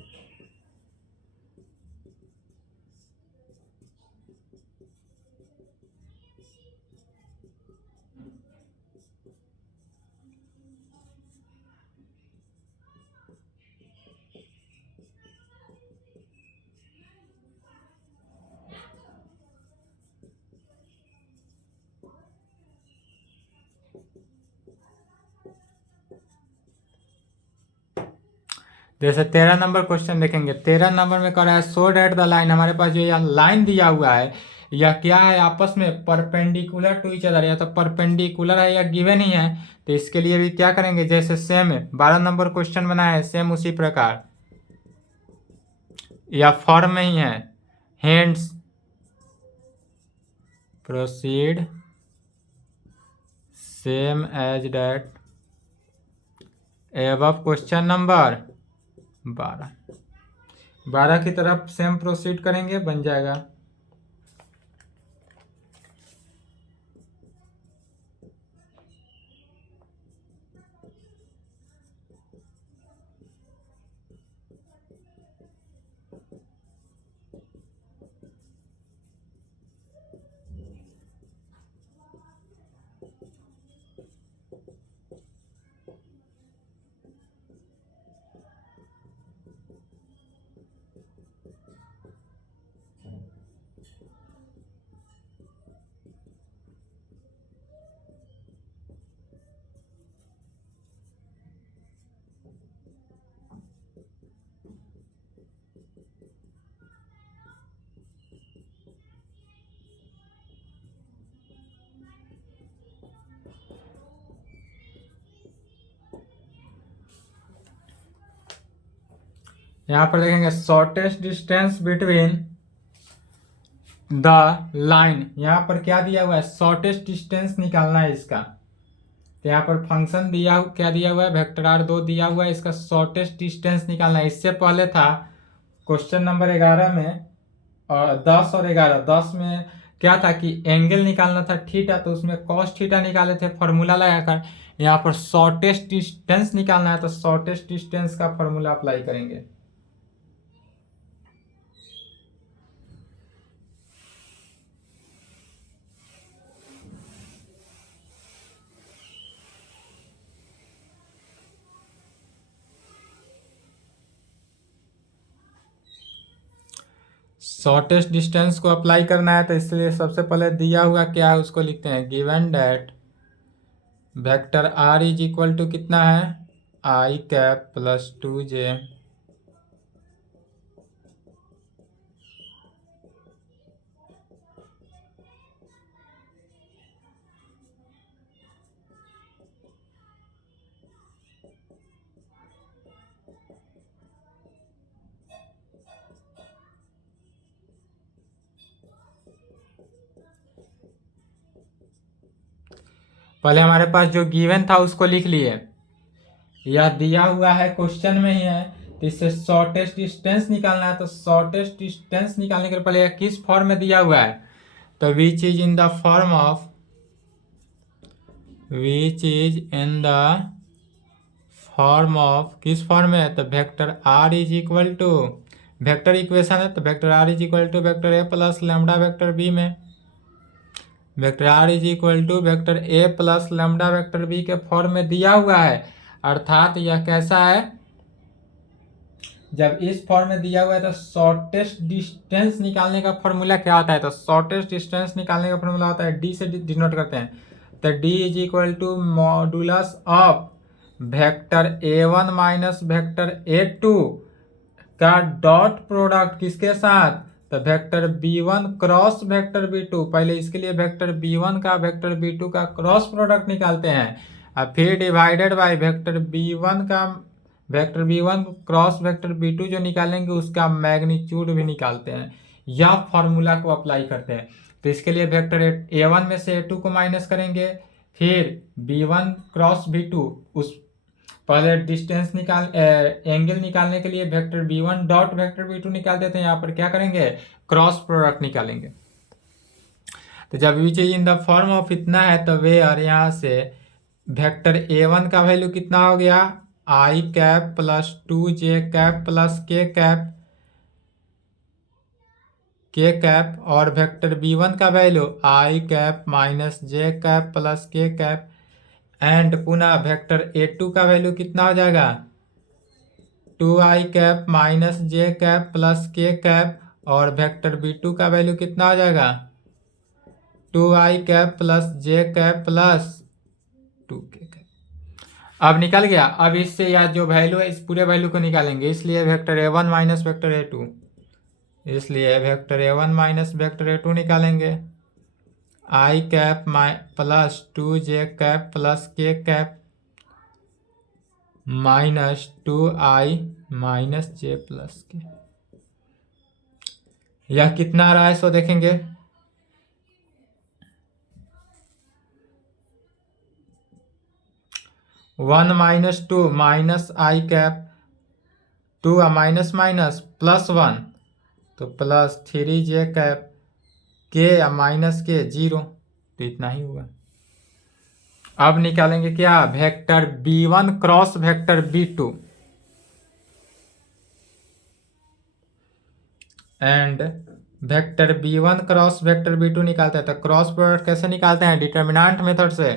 जैसे 13 नंबर क्वेश्चन देखेंगे। 13 नंबर में कह रहा है सो डेट द लाइन, हमारे पास जो यह लाइन दिया हुआ है यह क्या है, आपस में परपेंडिकुलर टू ईच अदर, या तो परपेंडिकुलर है या गिवन ही है। तो इसके लिए भी क्या करेंगे, जैसे सेम 12 नंबर क्वेश्चन बनाया है सेम उसी प्रकार या फॉर्म में ही है। Hence proceed same as that above question number 12 की तरफ सेम प्रोसीड करेंगे, बन जाएगा। यहाँ पर देखेंगे shortest distance between the line, यहाँ पर क्या दिया हुआ है, शॉर्टेस्ट डिस्टेंस निकालना है इसका। तो यहाँ पर फंक्शन क्या दिया हुआ है, वेक्टर आर 2 दिया हुआ है, इसका शॉर्टेस्ट डिस्टेंस निकालना है। इससे पहले था क्वेश्चन नंबर 11 में और 10 और 11, 10 में क्या था कि एंगल निकालना था थीटा, तो उसमें कॉस थीटा निकाले थे फॉर्मूला लगाकर। यहाँ पर शॉर्टेस्ट डिस्टेंस निकालना है तो शॉर्टेस्ट डिस्टेंस का फॉर्मूला अप्लाई करेंगे। शॉर्टेस्ट डिस्टेंस को अप्लाई करना है तो इसलिए सबसे पहले दिया हुआ क्या है उसको लिखते हैं, given that vector are is equal to कितना है, आई कैप प्लस 2j पहले हमारे पास जो गिवन था उसको लिख लिए, यह दिया हुआ है क्वेश्चन में ही है, तो इससे शॉर्टेस्ट डिस्टेंस निकालना है। तो शॉर्टेस्ट डिस्टेंस निकालने के पहले किस फॉर्म में दिया हुआ है, तो which is in the form of, which is in the form of, किस फॉर्म में है, तो vector are is equal to, vector equation है तो vector are is equal to vector A plus lambda vector B में, vector are is equal to vector A plus lambda vector B के form में दिया हुआ है। अर्थात यह कैसा है, जब इस फॉर्म में दिया हुआ है तो शॉर्टेस्ट डिस्टेंस निकालने का फॉर्मूला क्या होता है, तो शॉर्टेस्ट डिस्टेंस निकालने का फॉर्मूला होता है डी से डिनोट करते हैं, तो D is equal to modulus of vector a1 minus vector a2 का डॉट प्रोडक्ट किसके साथ, तो vector b1 cross vector b2। पहले इसके लिए वेक्टर b1 का वेक्टर b2 का क्रॉस प्रोडक्ट निकालते हैं और फिर डिवाइडेड बाय वेक्टर b1 का vector b1 cross vector b2 जो निकालेंगे उसका मैग्नीट्यूड भी निकालते हैं, या फॉर्मूला को अप्लाई करते हैं। तो इसके लिए वेक्टर a1 में से a2 को माइनस करेंगे, फिर b1 क्रॉस b2, उस पहले डिस्टेंस एंगल निकालने के लिए vector b1 dot vector b2 निकाल देते हैं, यहाँ पर क्या करेंगे, क्रॉस प्रोडक्ट निकालेंगे। तो जब विच is in the form of इतना है तो वे और यहाँ से वेक्टर a1 का वैल्यू कितना हो गया, i cap plus 2j cap plus k cap और वेक्टर b1 का value i cap minus j cap plus k cap and पुनः वेक्टर a2 का वैल्यू कितना हो जाएगा 2i cap minus j cap plus k cap और vector b2 का value कितना हो जाएगा 2i cap plus j cap plus 2k cap. अब निकल गया। अब इससे या जो वैल्यू है इस पूरे वैल्यू को निकालेंगे, इसलिए vector a1 minus vector a2, इसलिए vector a1 minus vector a2 निकालेंगे। I cap plus 2j cap plus k cap minus 2i minus j plus k. यह कितना आ रहा है सो देखेंगे। One minus 2 minus i cap 2 minus minus plus 1 तो plus 3j cap के या माइनस के 0 तो इतना ही हुआ। अब निकालेंगे क्या vector b1 cross vector b2 and vector b1 cross vector b2 निकालते हैं तो क्रॉस प्रोडक्ट कैसे निकालते हैं डिटर्मिनेंट मेथड से।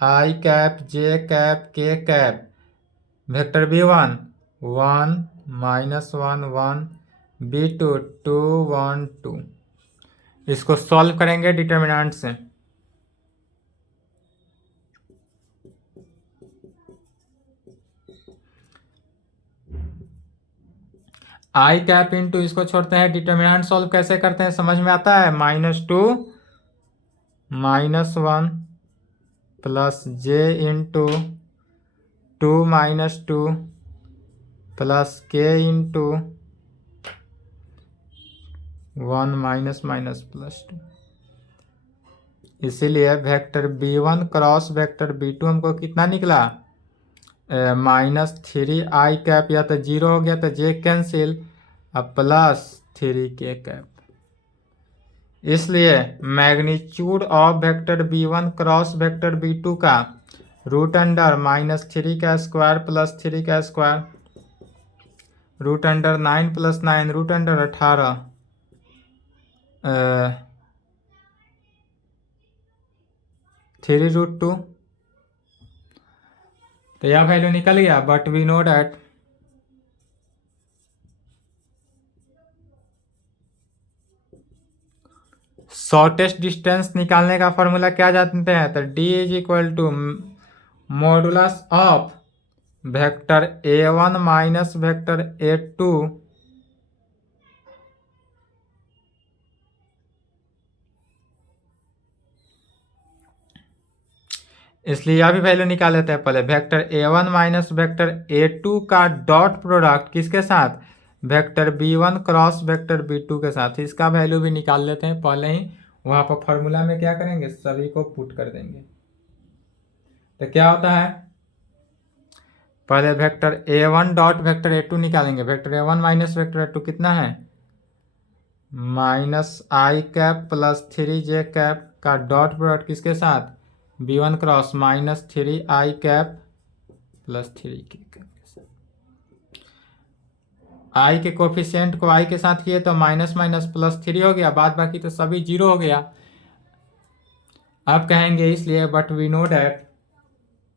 आई कैप जे कैप के cap vector b1 1 minus 1 1 b2 2 1 2। इसको सॉल्व करेंगे डिटर्मिनेंट से। आई कैप इंटू इसको छोड़ते हैं, डिटर्मिनेंट सॉल्व कैसे करते हैं समझ में आता है। -2 -1 प्लस जे इंटू 2 -2 प्लस के इंटू 1 माइनस माइनस प्लस 2। इसीलिए vector b1 cross vector b2 हमको कितना निकला -3i कैप, या तो 0 हो गया तो जे कैंसिल, अब प्लस 3k कैप। इसलिए magnitude of vector b1 cross vector b2 का रूट अंडर -3 का स्क्वायर प्लस 3 का square, root under 9 plus 9, root under 18 3√2। तो यह वैल्यू निकल गया। But we know that shortest distance निकालने का फॉर्मूला क्या जानते हैं, तो d is equal to modulus of vector a1 minus vector a2 इसलिए यह भी वैल्यू निकाल लेते हैं। पहले vector a1 minus vector a2 का डॉट प्रोडक्ट किसके साथ vector b1 cross vector b2 के साथ, इसका वैल्यू भी निकाल लेते हैं। पहले ही वहां पर फॉर्मूला में क्या करेंगे सभी को पुट कर देंगे। तो क्या होता है पहले vector a1 dot vector a2 निकालेंगे। Vector a1 minus vector a2 कितना है -i cap plus 3j cap का डॉट प्रोडक्ट किसके साथ b1 cross -3i cap plus 3k cap के साथ। आई के कोफिशिएंट को आई के साथ किए तो माइनस माइनस प्लस 3 हो गया, बाद बाकी तो सभी 0 हो गया। अब कहेंगे इसलिए बट वी नो डैट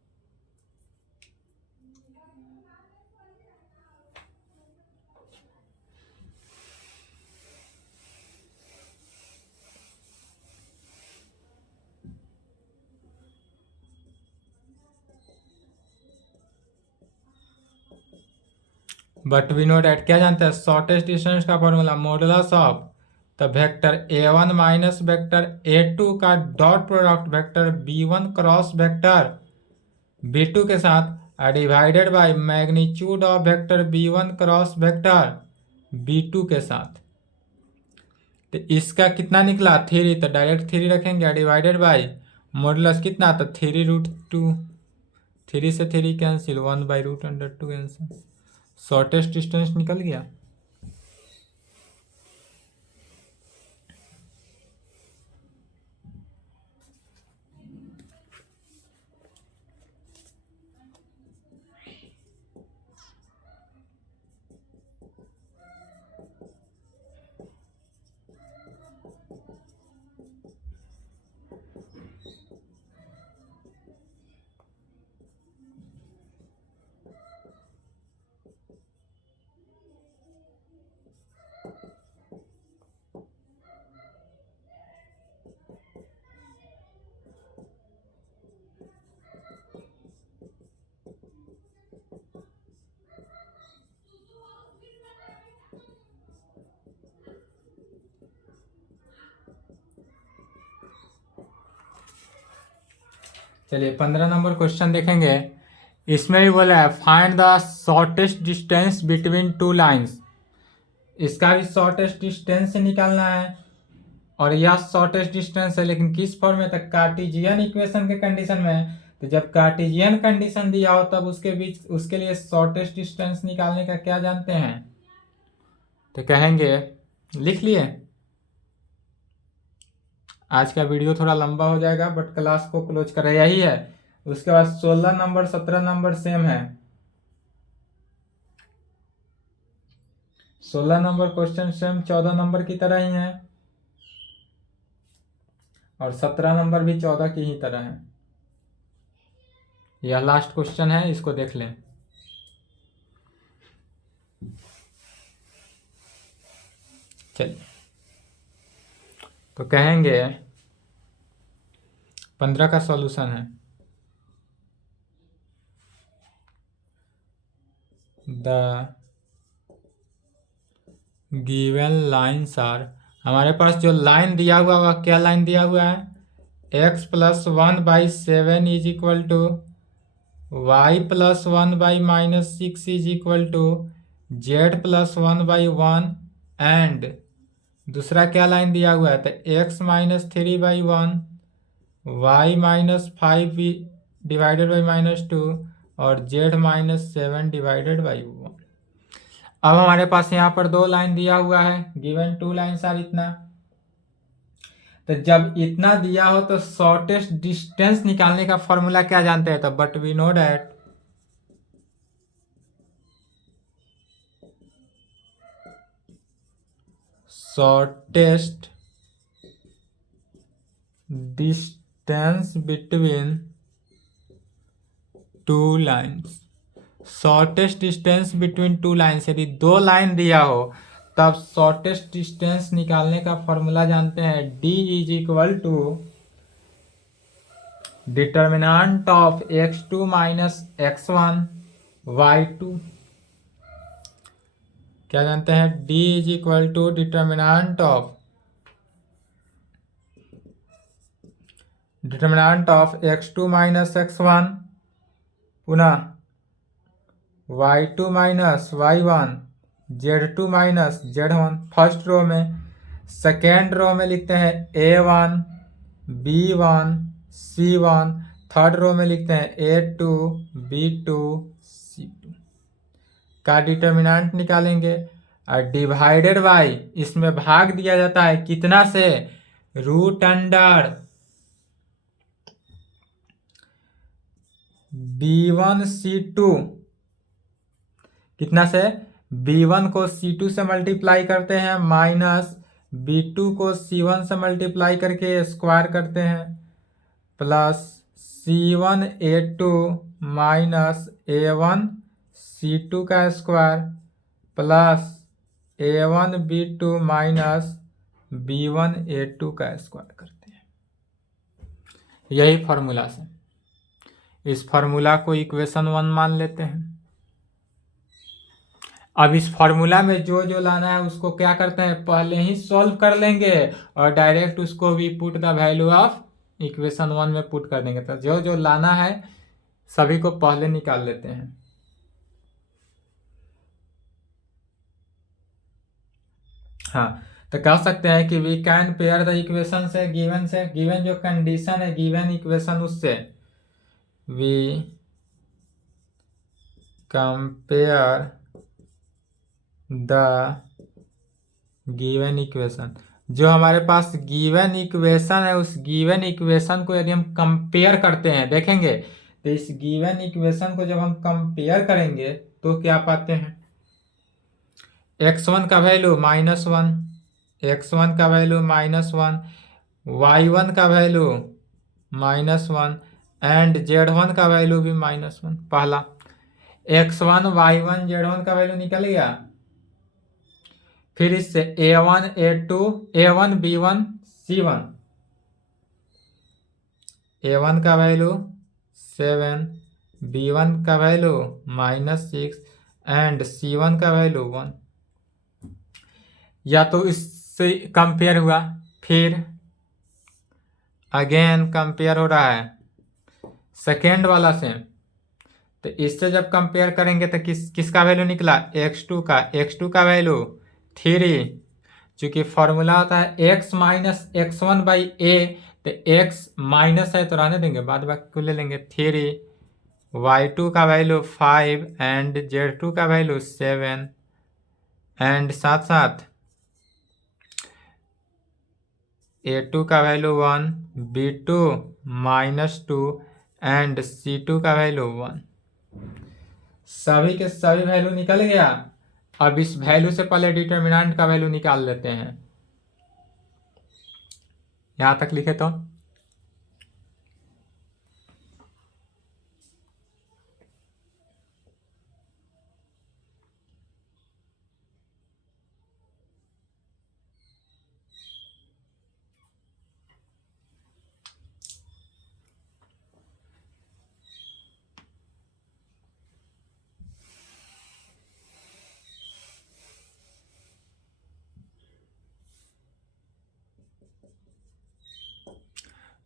क्या जानते हैं शॉर्टेस्ट डिस्टेंस का फॉर्मूला मॉडुलस ऑफ तो vector a1 minus vector a2 का dot product vector b1 cross vector b2 के साथ divided by magnitude of vector b1 cross vector b2 के साथ। तो इसका कितना निकला 3, तो डायरेक्ट 3 रखेंगे डिवाइडेड बाय मॉडुलस कितना तो 3√2, 3 से 3 कैंसिल 1/√2 आंसर। शॉर्टेस्ट डिस्टेंस निकल गया। चलिए 15 नंबर क्वेश्चन देखेंगे। इसमें भी बोला है find the shortest distance between two lines. इसका भी शॉर्टेस्ट डिस्टेंस से निकालना है और यह शॉर्टेस्ट डिस्टेंस है, लेकिन किस फॉर्म में? तक कार्टेशियन इक्वेशन के कंडीशन में है। तो जब कार्टेशियन कंडीशन दिया हो तब उसके बीच उसके लिए शॉर्टेस्ट डिस्टेंस निकालने का क्या जानते हैं? तो कहेंगे, लिख लिए। आज का वीडियो थोड़ा लंबा हो जाएगा बट क्लास को क्लोज करें, यही है। उसके बाद 16 नंबर 17 नंबर सेम है। 16 नंबर क्वेश्चन सेम 14 नंबर की तरह ही है और 17 नंबर भी 14 की ही तरह है। यह लास्ट क्वेश्चन है, इसको देख लें। चलिए तो कहेंगे 15 का सॉल्यूशन है। द गिवन लाइन्स आर, हमारे पास जो लाइन दिया हुआ वह क्या लाइन दिया हुआ है? x+1/7 is equal to y+1/-6 is equal to z+1/1 and दूसरा क्या लाइन दिया हुआ है? तो x-3/1 y-5 डिवाइडेड बाई -2 और z-7 डिवाइडेड बाई 1। अब हमारे पास यहाँ पर दो लाइन दिया हुआ है, गिवन टू लाइन्स आर इतना। तो जब इतना दिया हो तो शॉर्टेस्ट डिस्टेंस निकालने का फॉर्मूला क्या जानते हैं? तो but we know that shortest distance between two lines. Shortest distance between two lines, यदि दो लाइन दिया हो तब शॉर्टेस्ट डिस्टेंस निकालने का फॉर्मूला जानते हैं। d is equal to determinant of x2 minus x1 y2। क्या जानते हैं? d is equal to determinant of x2 minus x1 पुनः y2 minus y1 z2 minus z1 first row में। सेकेंड रो में लिखते हैं a1 b1 c1। Third row में लिखते हैं a2 b2 c2 का डिटर्मिनेंट निकालेंगे और डिवाइडेड बाई, इसमें भाग दिया जाता है कितना से? Root under b1 c2। कितना से? b1 को c2 से मल्टीप्लाई करते हैं माइनस b2 को c1 से मल्टीप्लाई करके स्क्वायर करते हैं plus c1a2 minus a1 c2 का square plus a1b2 minus b1a2 का स्क्वायर करते हैं। यही फॉर्मूला से, इस फॉर्मूला को इक्वेशन 1 मान लेते हैं। अब इस फॉर्मूला में जो जो लाना है उसको क्या करते हैं? पहले ही सॉल्व कर लेंगे और डायरेक्ट उसको भी put the value of equation 1 में पुट कर देंगे। तो जो जो लाना है सभी को पहले निकाल लेते हैं। हाँ, तो कह सकते हैं कि we can pair the equation से, गिवन जो कंडीशन है गिवन इक्वेशन उससे we compare the given equation. जो हमारे पास गिवन इक्वेशन है उस गिवन इक्वेशन को यदि हम कंपेयर करते हैं, देखेंगे तो इस गिवन इक्वेशन को जब हम कंपेयर करेंगे तो क्या पाते हैं? x1 का वैल्यू -1, x1 का वैल्यू -1, y1 का वैल्यू -1 एंड z1 का वैल्यू भी -1। पहला x1 y1 z1 का वैल्यू निकल गया। फिर इससे a1 a2 a1 b1 c1, a1 का वैल्यू 7, b1 का वैल्यू -6 एंड c1 का वैल्यू 1। या तो इससे कंपेयर हुआ, फिर अगेन कंपेयर हो रहा है सेकेंड वाला से, तो इससे जब कंपेयर करेंगे तो किसका वैल्यू निकला, x2 का वैल्यू 3। चूंकि फॉर्मूला होता है x माइनस x1 बाई ए, तो x माइनस है तो रहने देंगे, बाद बाकी को ले लेंगे 3, y2 का वैल्यू 5 एंड z2 का वैल्यू 7 एंड साथ साथ a2 का वैल्यू 1, b2 -2 एंड c2 का वैल्यू 1। सभी के सभी वैल्यू निकल गया। अब इस वैल्यू से पहले डिटर्मिनेंट का वैल्यू निकाल लेते हैं। यहां तक लिखे तो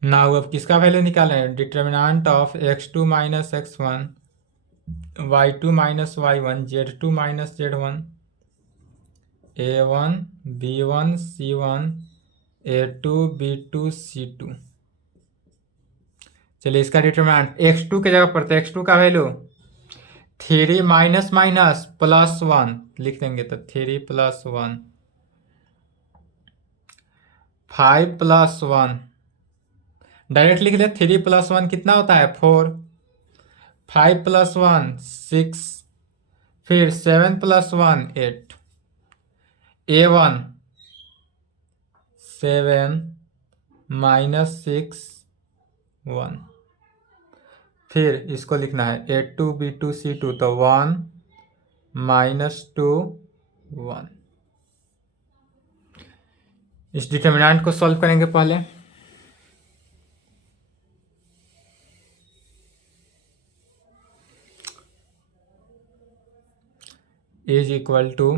नाउ अब किसका वैल्यू निकालें, determinant of x2 minus x1, y2 minus y1, z2 minus z1, a1 b1 c1 a2 b2 c2। चलिए इसका डिटर्मिनेंट x2 के जगह पर, तो x2 का वैल्यू 3 माइनस माइनस प्लस 1 लिख देंगे, तो 3 प्लस 1, 5 प्लस 1 डायरेक्ट लिख ले, 3 प्लस 1 कितना होता है 4, 5 प्लस 1 6, फिर 7 प्लस 1 8, a1 7 माइनस 6 1, फिर इसको लिखना है a2 b2 c2, तो 1 -2 1। इस डिटर्मिनेंट को सॉल्व करेंगे पहले। इज इक्वल टू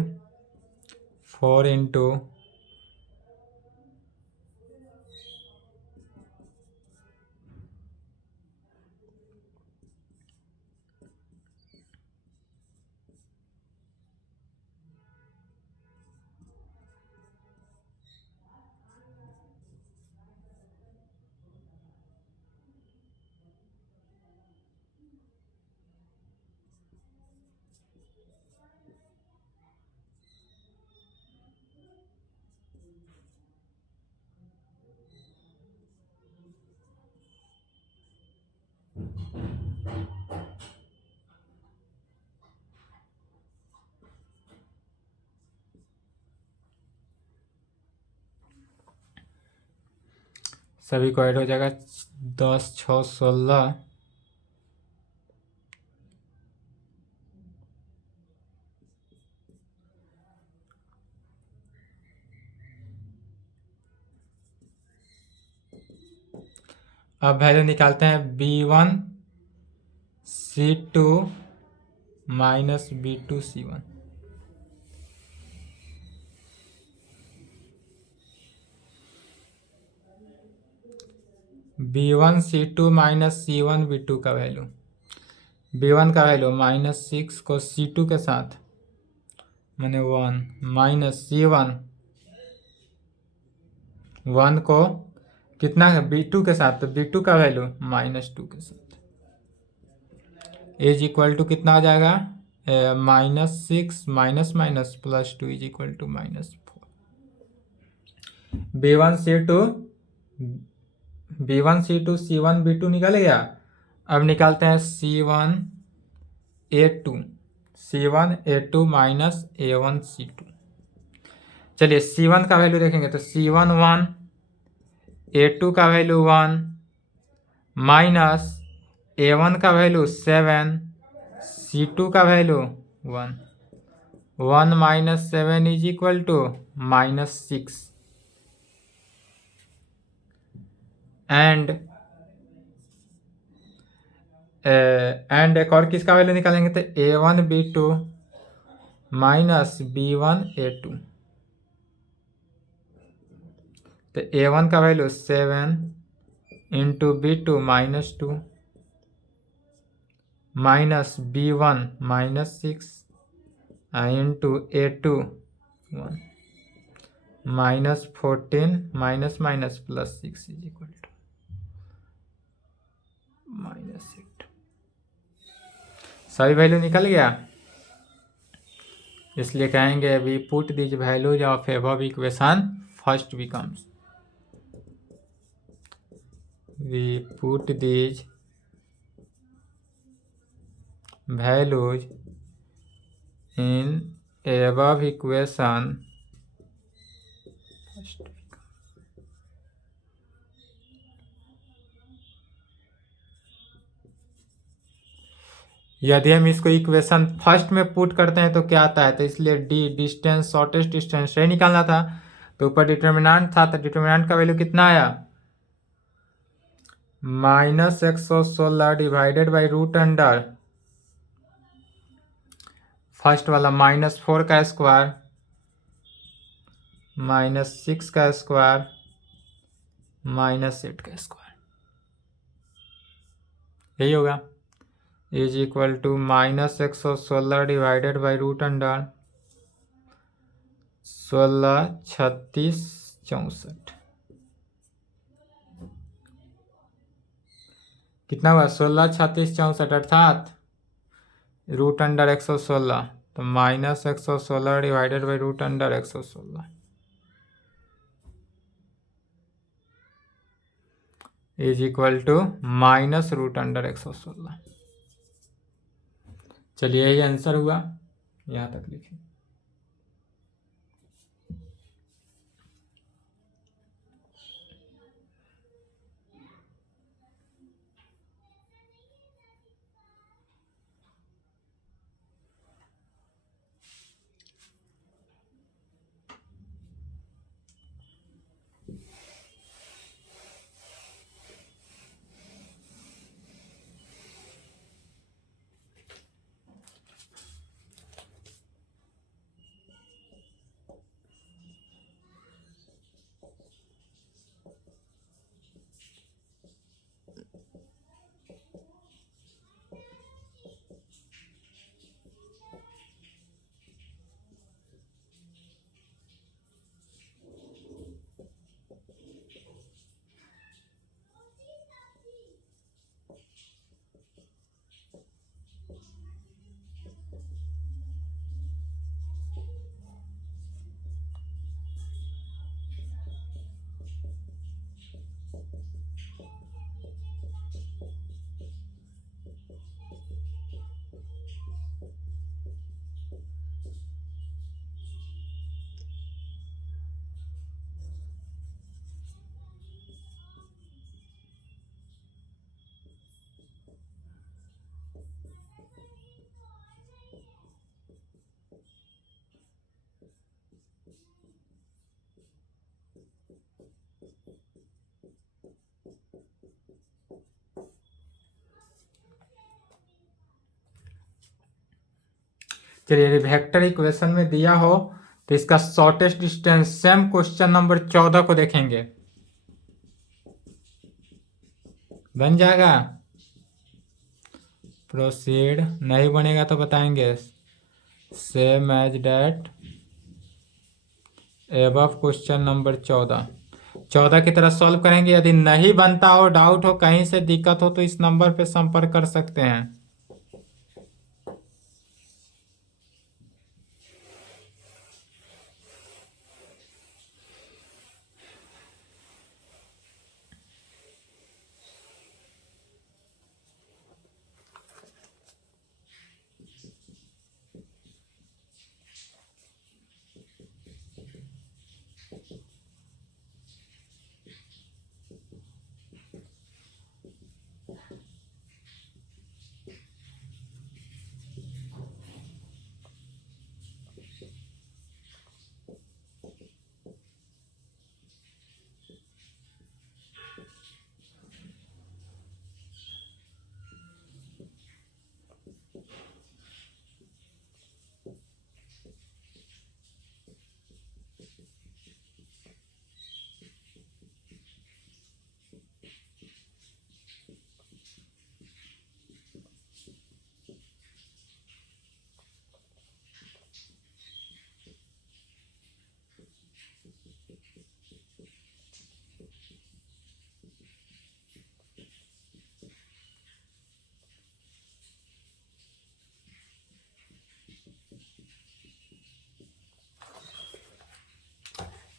4 इंटू सभी को ऐड हो जाएगा, 10 6 16, अब वैल्यू निकालते हैं b1 c2 minus b2 c1। b1 c2 minus c1 b2 का वैल्यू, b1 का वैल्यू -6 को c2 के साथ मैंने 1 माइनस c1 1 को कितना है b2 के साथ, तो b2 का वैल्यू -2 के साथ, इज इक्वल टू कितना हो जाएगा, -6 minus minus +2 is equal to -4। b1 c2 c1 b2 निकल गया। अब निकालते हैं c1 a2 minus a1 c2। चलिए c1 का वैल्यू देखेंगे, तो c1 1, a2 का वैल्यू 1 माइनस a1 का वैल्यू 7, c2 का value 1, 1 minus 7 is equal to -6 and एक और किसका वैल्यू निकालेंगे, तो a1 b2 minus b1 a2, तो a1 का value 7 into b2 -2 minus B1 -6 into A2 1 -14 minus minus +6 is equal to -8। सभी वैल्यू निकल गया, इसलिए कहेंगे we put this values of above equation first becomes, we put this values in above equation first। यदि हम इसको equation first में put करते हैं तो क्या आता है, तो इसलिए डी डिस्टेंस शॉर्टेस्ट डिस्टेंस से निकालना था, तो ऊपर डिटर्मिनेंट था, तो डिटर्मिनेंट का वैल्यू कितना आया -116 divided by root under first वाला -4 का स्क्वायर -6 का स्क्वायर -8 का स्क्वायर, यही होगा, is equal to -116 divided by root under 16 36 64, कितना हुआ 16 36 64 अर्थात रूट अंडर 116, तो -116 divided by root under 116 is equal to -√116। चलिए यही आंसर हुआ, यहाँ तक लिखिए। चलिए यदि वेक्टर इक्वेशन में दिया हो तो इसका shortest distance, same question number 14 को देखेंगे, बन जाएगा। प्रोसीड, नहीं बनेगा तो बताएंगे। Same as that above question number 14 की तरह सॉल्व करेंगे। यदि नहीं बनता हो, डाउट हो, कहीं से दिक्कत हो, तो इस नंबर पे संपर्क कर सकते हैं।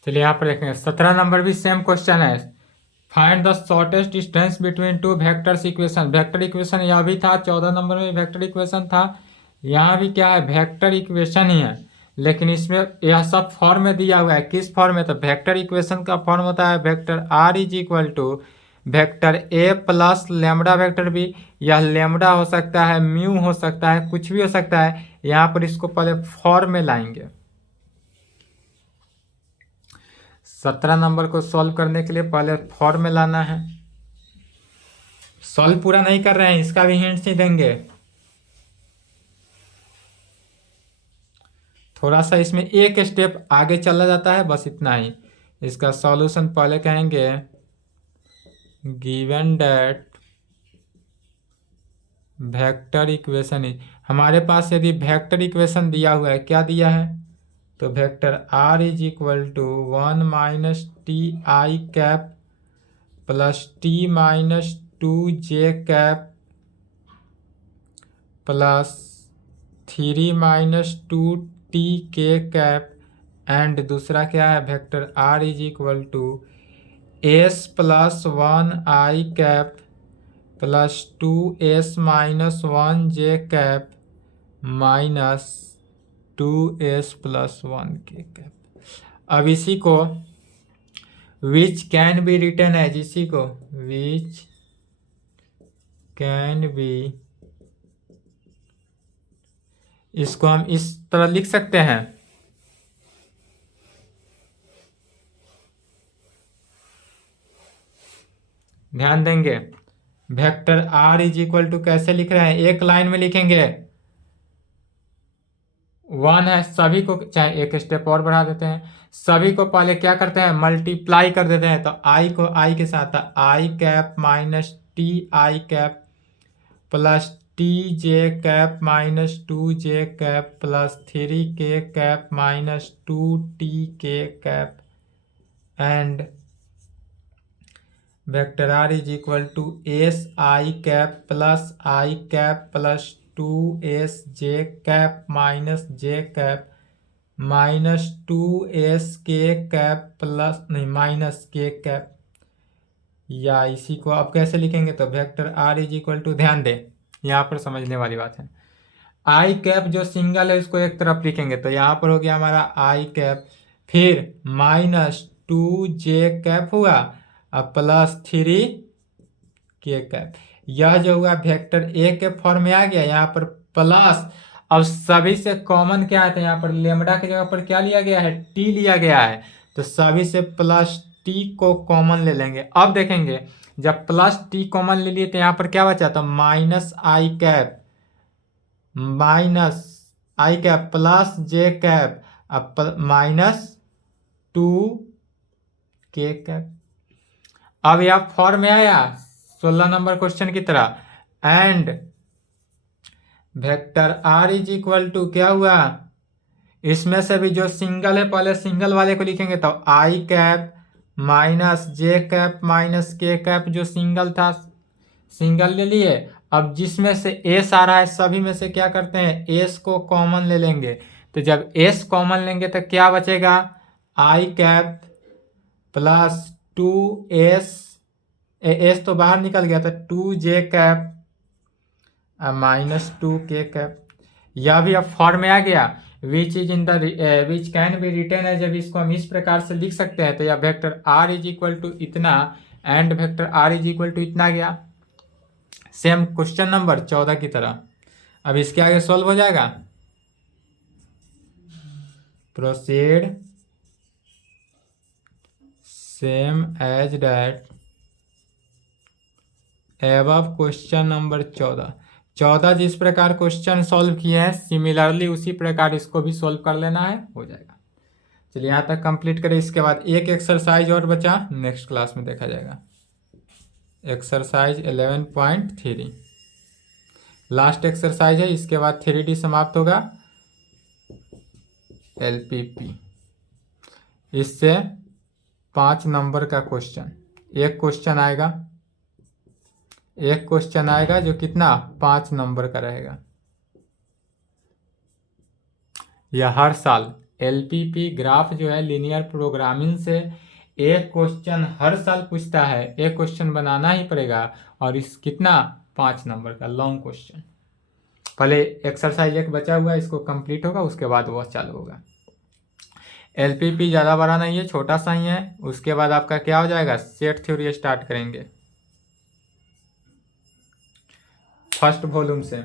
चलिए यहाँ पर देखेंगे 17 नंबर भी सेम क्वेश्चन है। Find the shortest distance between two vectors equation. Vector equation यह भी था, 14 नंबर में वेक्टर इक्वेशन था। यहाँ भी क्या है, वेक्टर इक्वेशन ही है, लेकिन इसमें यह सब फॉर्म में दिया हुआ है। किस फॉर्म में, तो वेक्टर इक्वेशन का फॉर्म होता है vector are is equal to vector A plus lambda vector B. यह लेमडा हो सकता है, म्यू हो सकता है, कुछ भी हो सकता है। यहाँ पर इसको पहले फॉर्म में लाएंगे। 17 नंबर को सॉल्व करने के लिए पहले फॉर्म में लाना है। सॉल्व पूरा नहीं कर रहे हैं, इसका भी हिंट्स ही देंगे। थोड़ा सा इसमें एक स्टेप आगे चला जाता है, बस इतना ही। इसका सॉल्यूशन पहले कहेंगे given that vector equation is, हमारे पास यदि वेक्टर इक्वेशन दिया हुआ है, क्या दिया है, तो vector are is equal to 1 minus T I cap plus T minus 2j cap plus 3 minus 2t K cap. And दूसरा क्या है, vector are is equal to S plus 1 i cap plus 2s minus 1j cap minus 2s plus 1k cap. अब इसी को which can be written as, इसी को which can B, इसको हम इस तरह लिख सकते हैं। ध्यान देंगे, vector are is equal to कैसे लिख रहे हैं, एक लाइन में लिखेंगे। 1 है, सभी को, चाहे एक स्टेप और बढ़ा देते हैं, सभी को पहले क्या करते हैं, मल्टीप्लाई कर देते हैं। तो आई को आई के साथ i cap minus T I cap plus t j cap minus 2j cap plus 3k cap minus 2t cap. And vector are is equal to s i cap plus i cap plus 2sj cap minus j cap minus 2sk cap plus नहीं minus k cap. या इसी को अब कैसे लिखेंगे, तो vector are is equal to, ध्यान दें यहाँ पर समझने वाली बात है, आई कैप जो सिंगल है उसको एक तरफ लिखेंगे, तो यहाँ पर हो गया हमारा आई कैप, फिर माइनस 2j कैप हुआ अब प्लस 3k कैप। यह जो हुआ वेक्टर ए के फॉर्म में आ गया, यहाँ पर प्लस, अब सभी से कॉमन क्या है, तो यहाँ पर लेमडा की जगह पर क्या लिया गया है, टी लिया गया है, तो सभी से प्लस टी को कॉमन ले लेंगे। अब देखेंगे जब प्लस टी कॉमन ले लिए तो यहाँ पर क्या बचा, तो minus i cap plus j cap अब माइनस 2k कैप। अब यह फॉर्म में आया 16 नंबर क्वेश्चन की तरह। And vector are is equal to क्या हुआ, इसमें से भी जो सिंगल है पहले सिंगल वाले को लिखेंगे, तो i cap minus j cap minus k cap, जो सिंगल था सिंगल ले लिए। अब जिसमें से s आ रहा है सभी में से क्या करते हैं, s को कॉमन ले लेंगे। तो जब s कॉमन लेंगे तो क्या बचेगा, आई कैप प्लस 2s, s तो बाहर निकल गया, तो 2j cap minus 2k cap. यह भी अब फॉर्म में आ गया, which is in the which can be written है। जब इसको हम इस प्रकार से लिख सकते हैं तो यह vector are is equal to इतना and vector are is equal to इतना गया, सेम क्वेश्चन नंबर 14 की तरह। अब इसके आगे सॉल्व हो जाएगा। Proceed same as that above question number 14 जिस प्रकार क्वेश्चन सॉल्व किए हैं सिमिलरली उसी प्रकार इसको भी सॉल्व कर लेना है, हो जाएगा। चलिए यहाँ तक कंप्लीट करें। इसके बाद एक एक्सरसाइज और बचा, नेक्स्ट क्लास में देखा जाएगा। एक्सरसाइज 11.3 लास्ट एक्सरसाइज है, इसके बाद 3D समाप्त होगा। LPP इससे 5 नंबर का क्वेश्चन, एक क्वेश्चन आएगा जो कितना 5 नंबर का रहेगा। यह हर साल LPP ग्राफ जो है लीनियर प्रोग्रामिंग से एक क्वेश्चन हर साल पूछता है, एक क्वेश्चन बनाना ही पड़ेगा, और इस कितना 5 नंबर का लॉन्ग क्वेश्चन। पहले एक्सरसाइज एक बचा हुआ है, इसको कंप्लीट होगा, उसके बाद वो चालू होगा। LPP ज़्यादा बड़ा नहीं है, छोटा सा ही है। उसके बाद आपका क्या हो जाएगा, सेट थ्योरी स्टार्ट करेंगे फर्स्ट वॉल्यूम से,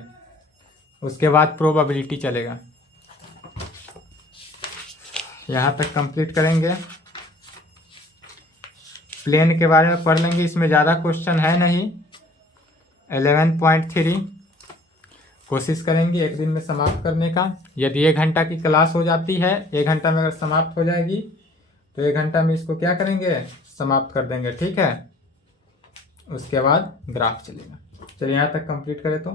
उसके बाद प्रोबेबिलिटी चलेगा। यहाँ तक कंप्लीट करेंगे। प्लेन के बारे में पढ़ लेंगे, इसमें ज़्यादा क्वेश्चन है नहीं। 11.3 कोशिश करेंगे एक दिन में समाप्त करने का। यदि 1 घंटा की क्लास हो जाती है, 1 घंटा में अगर समाप्त हो जाएगी तो 1 घंटा में इसको क्या करेंगे, समाप्त कर देंगे, ठीक है। उसके बाद ग्राफ चलेगा। चलिए यहाँ तक कंप्लीट करें तो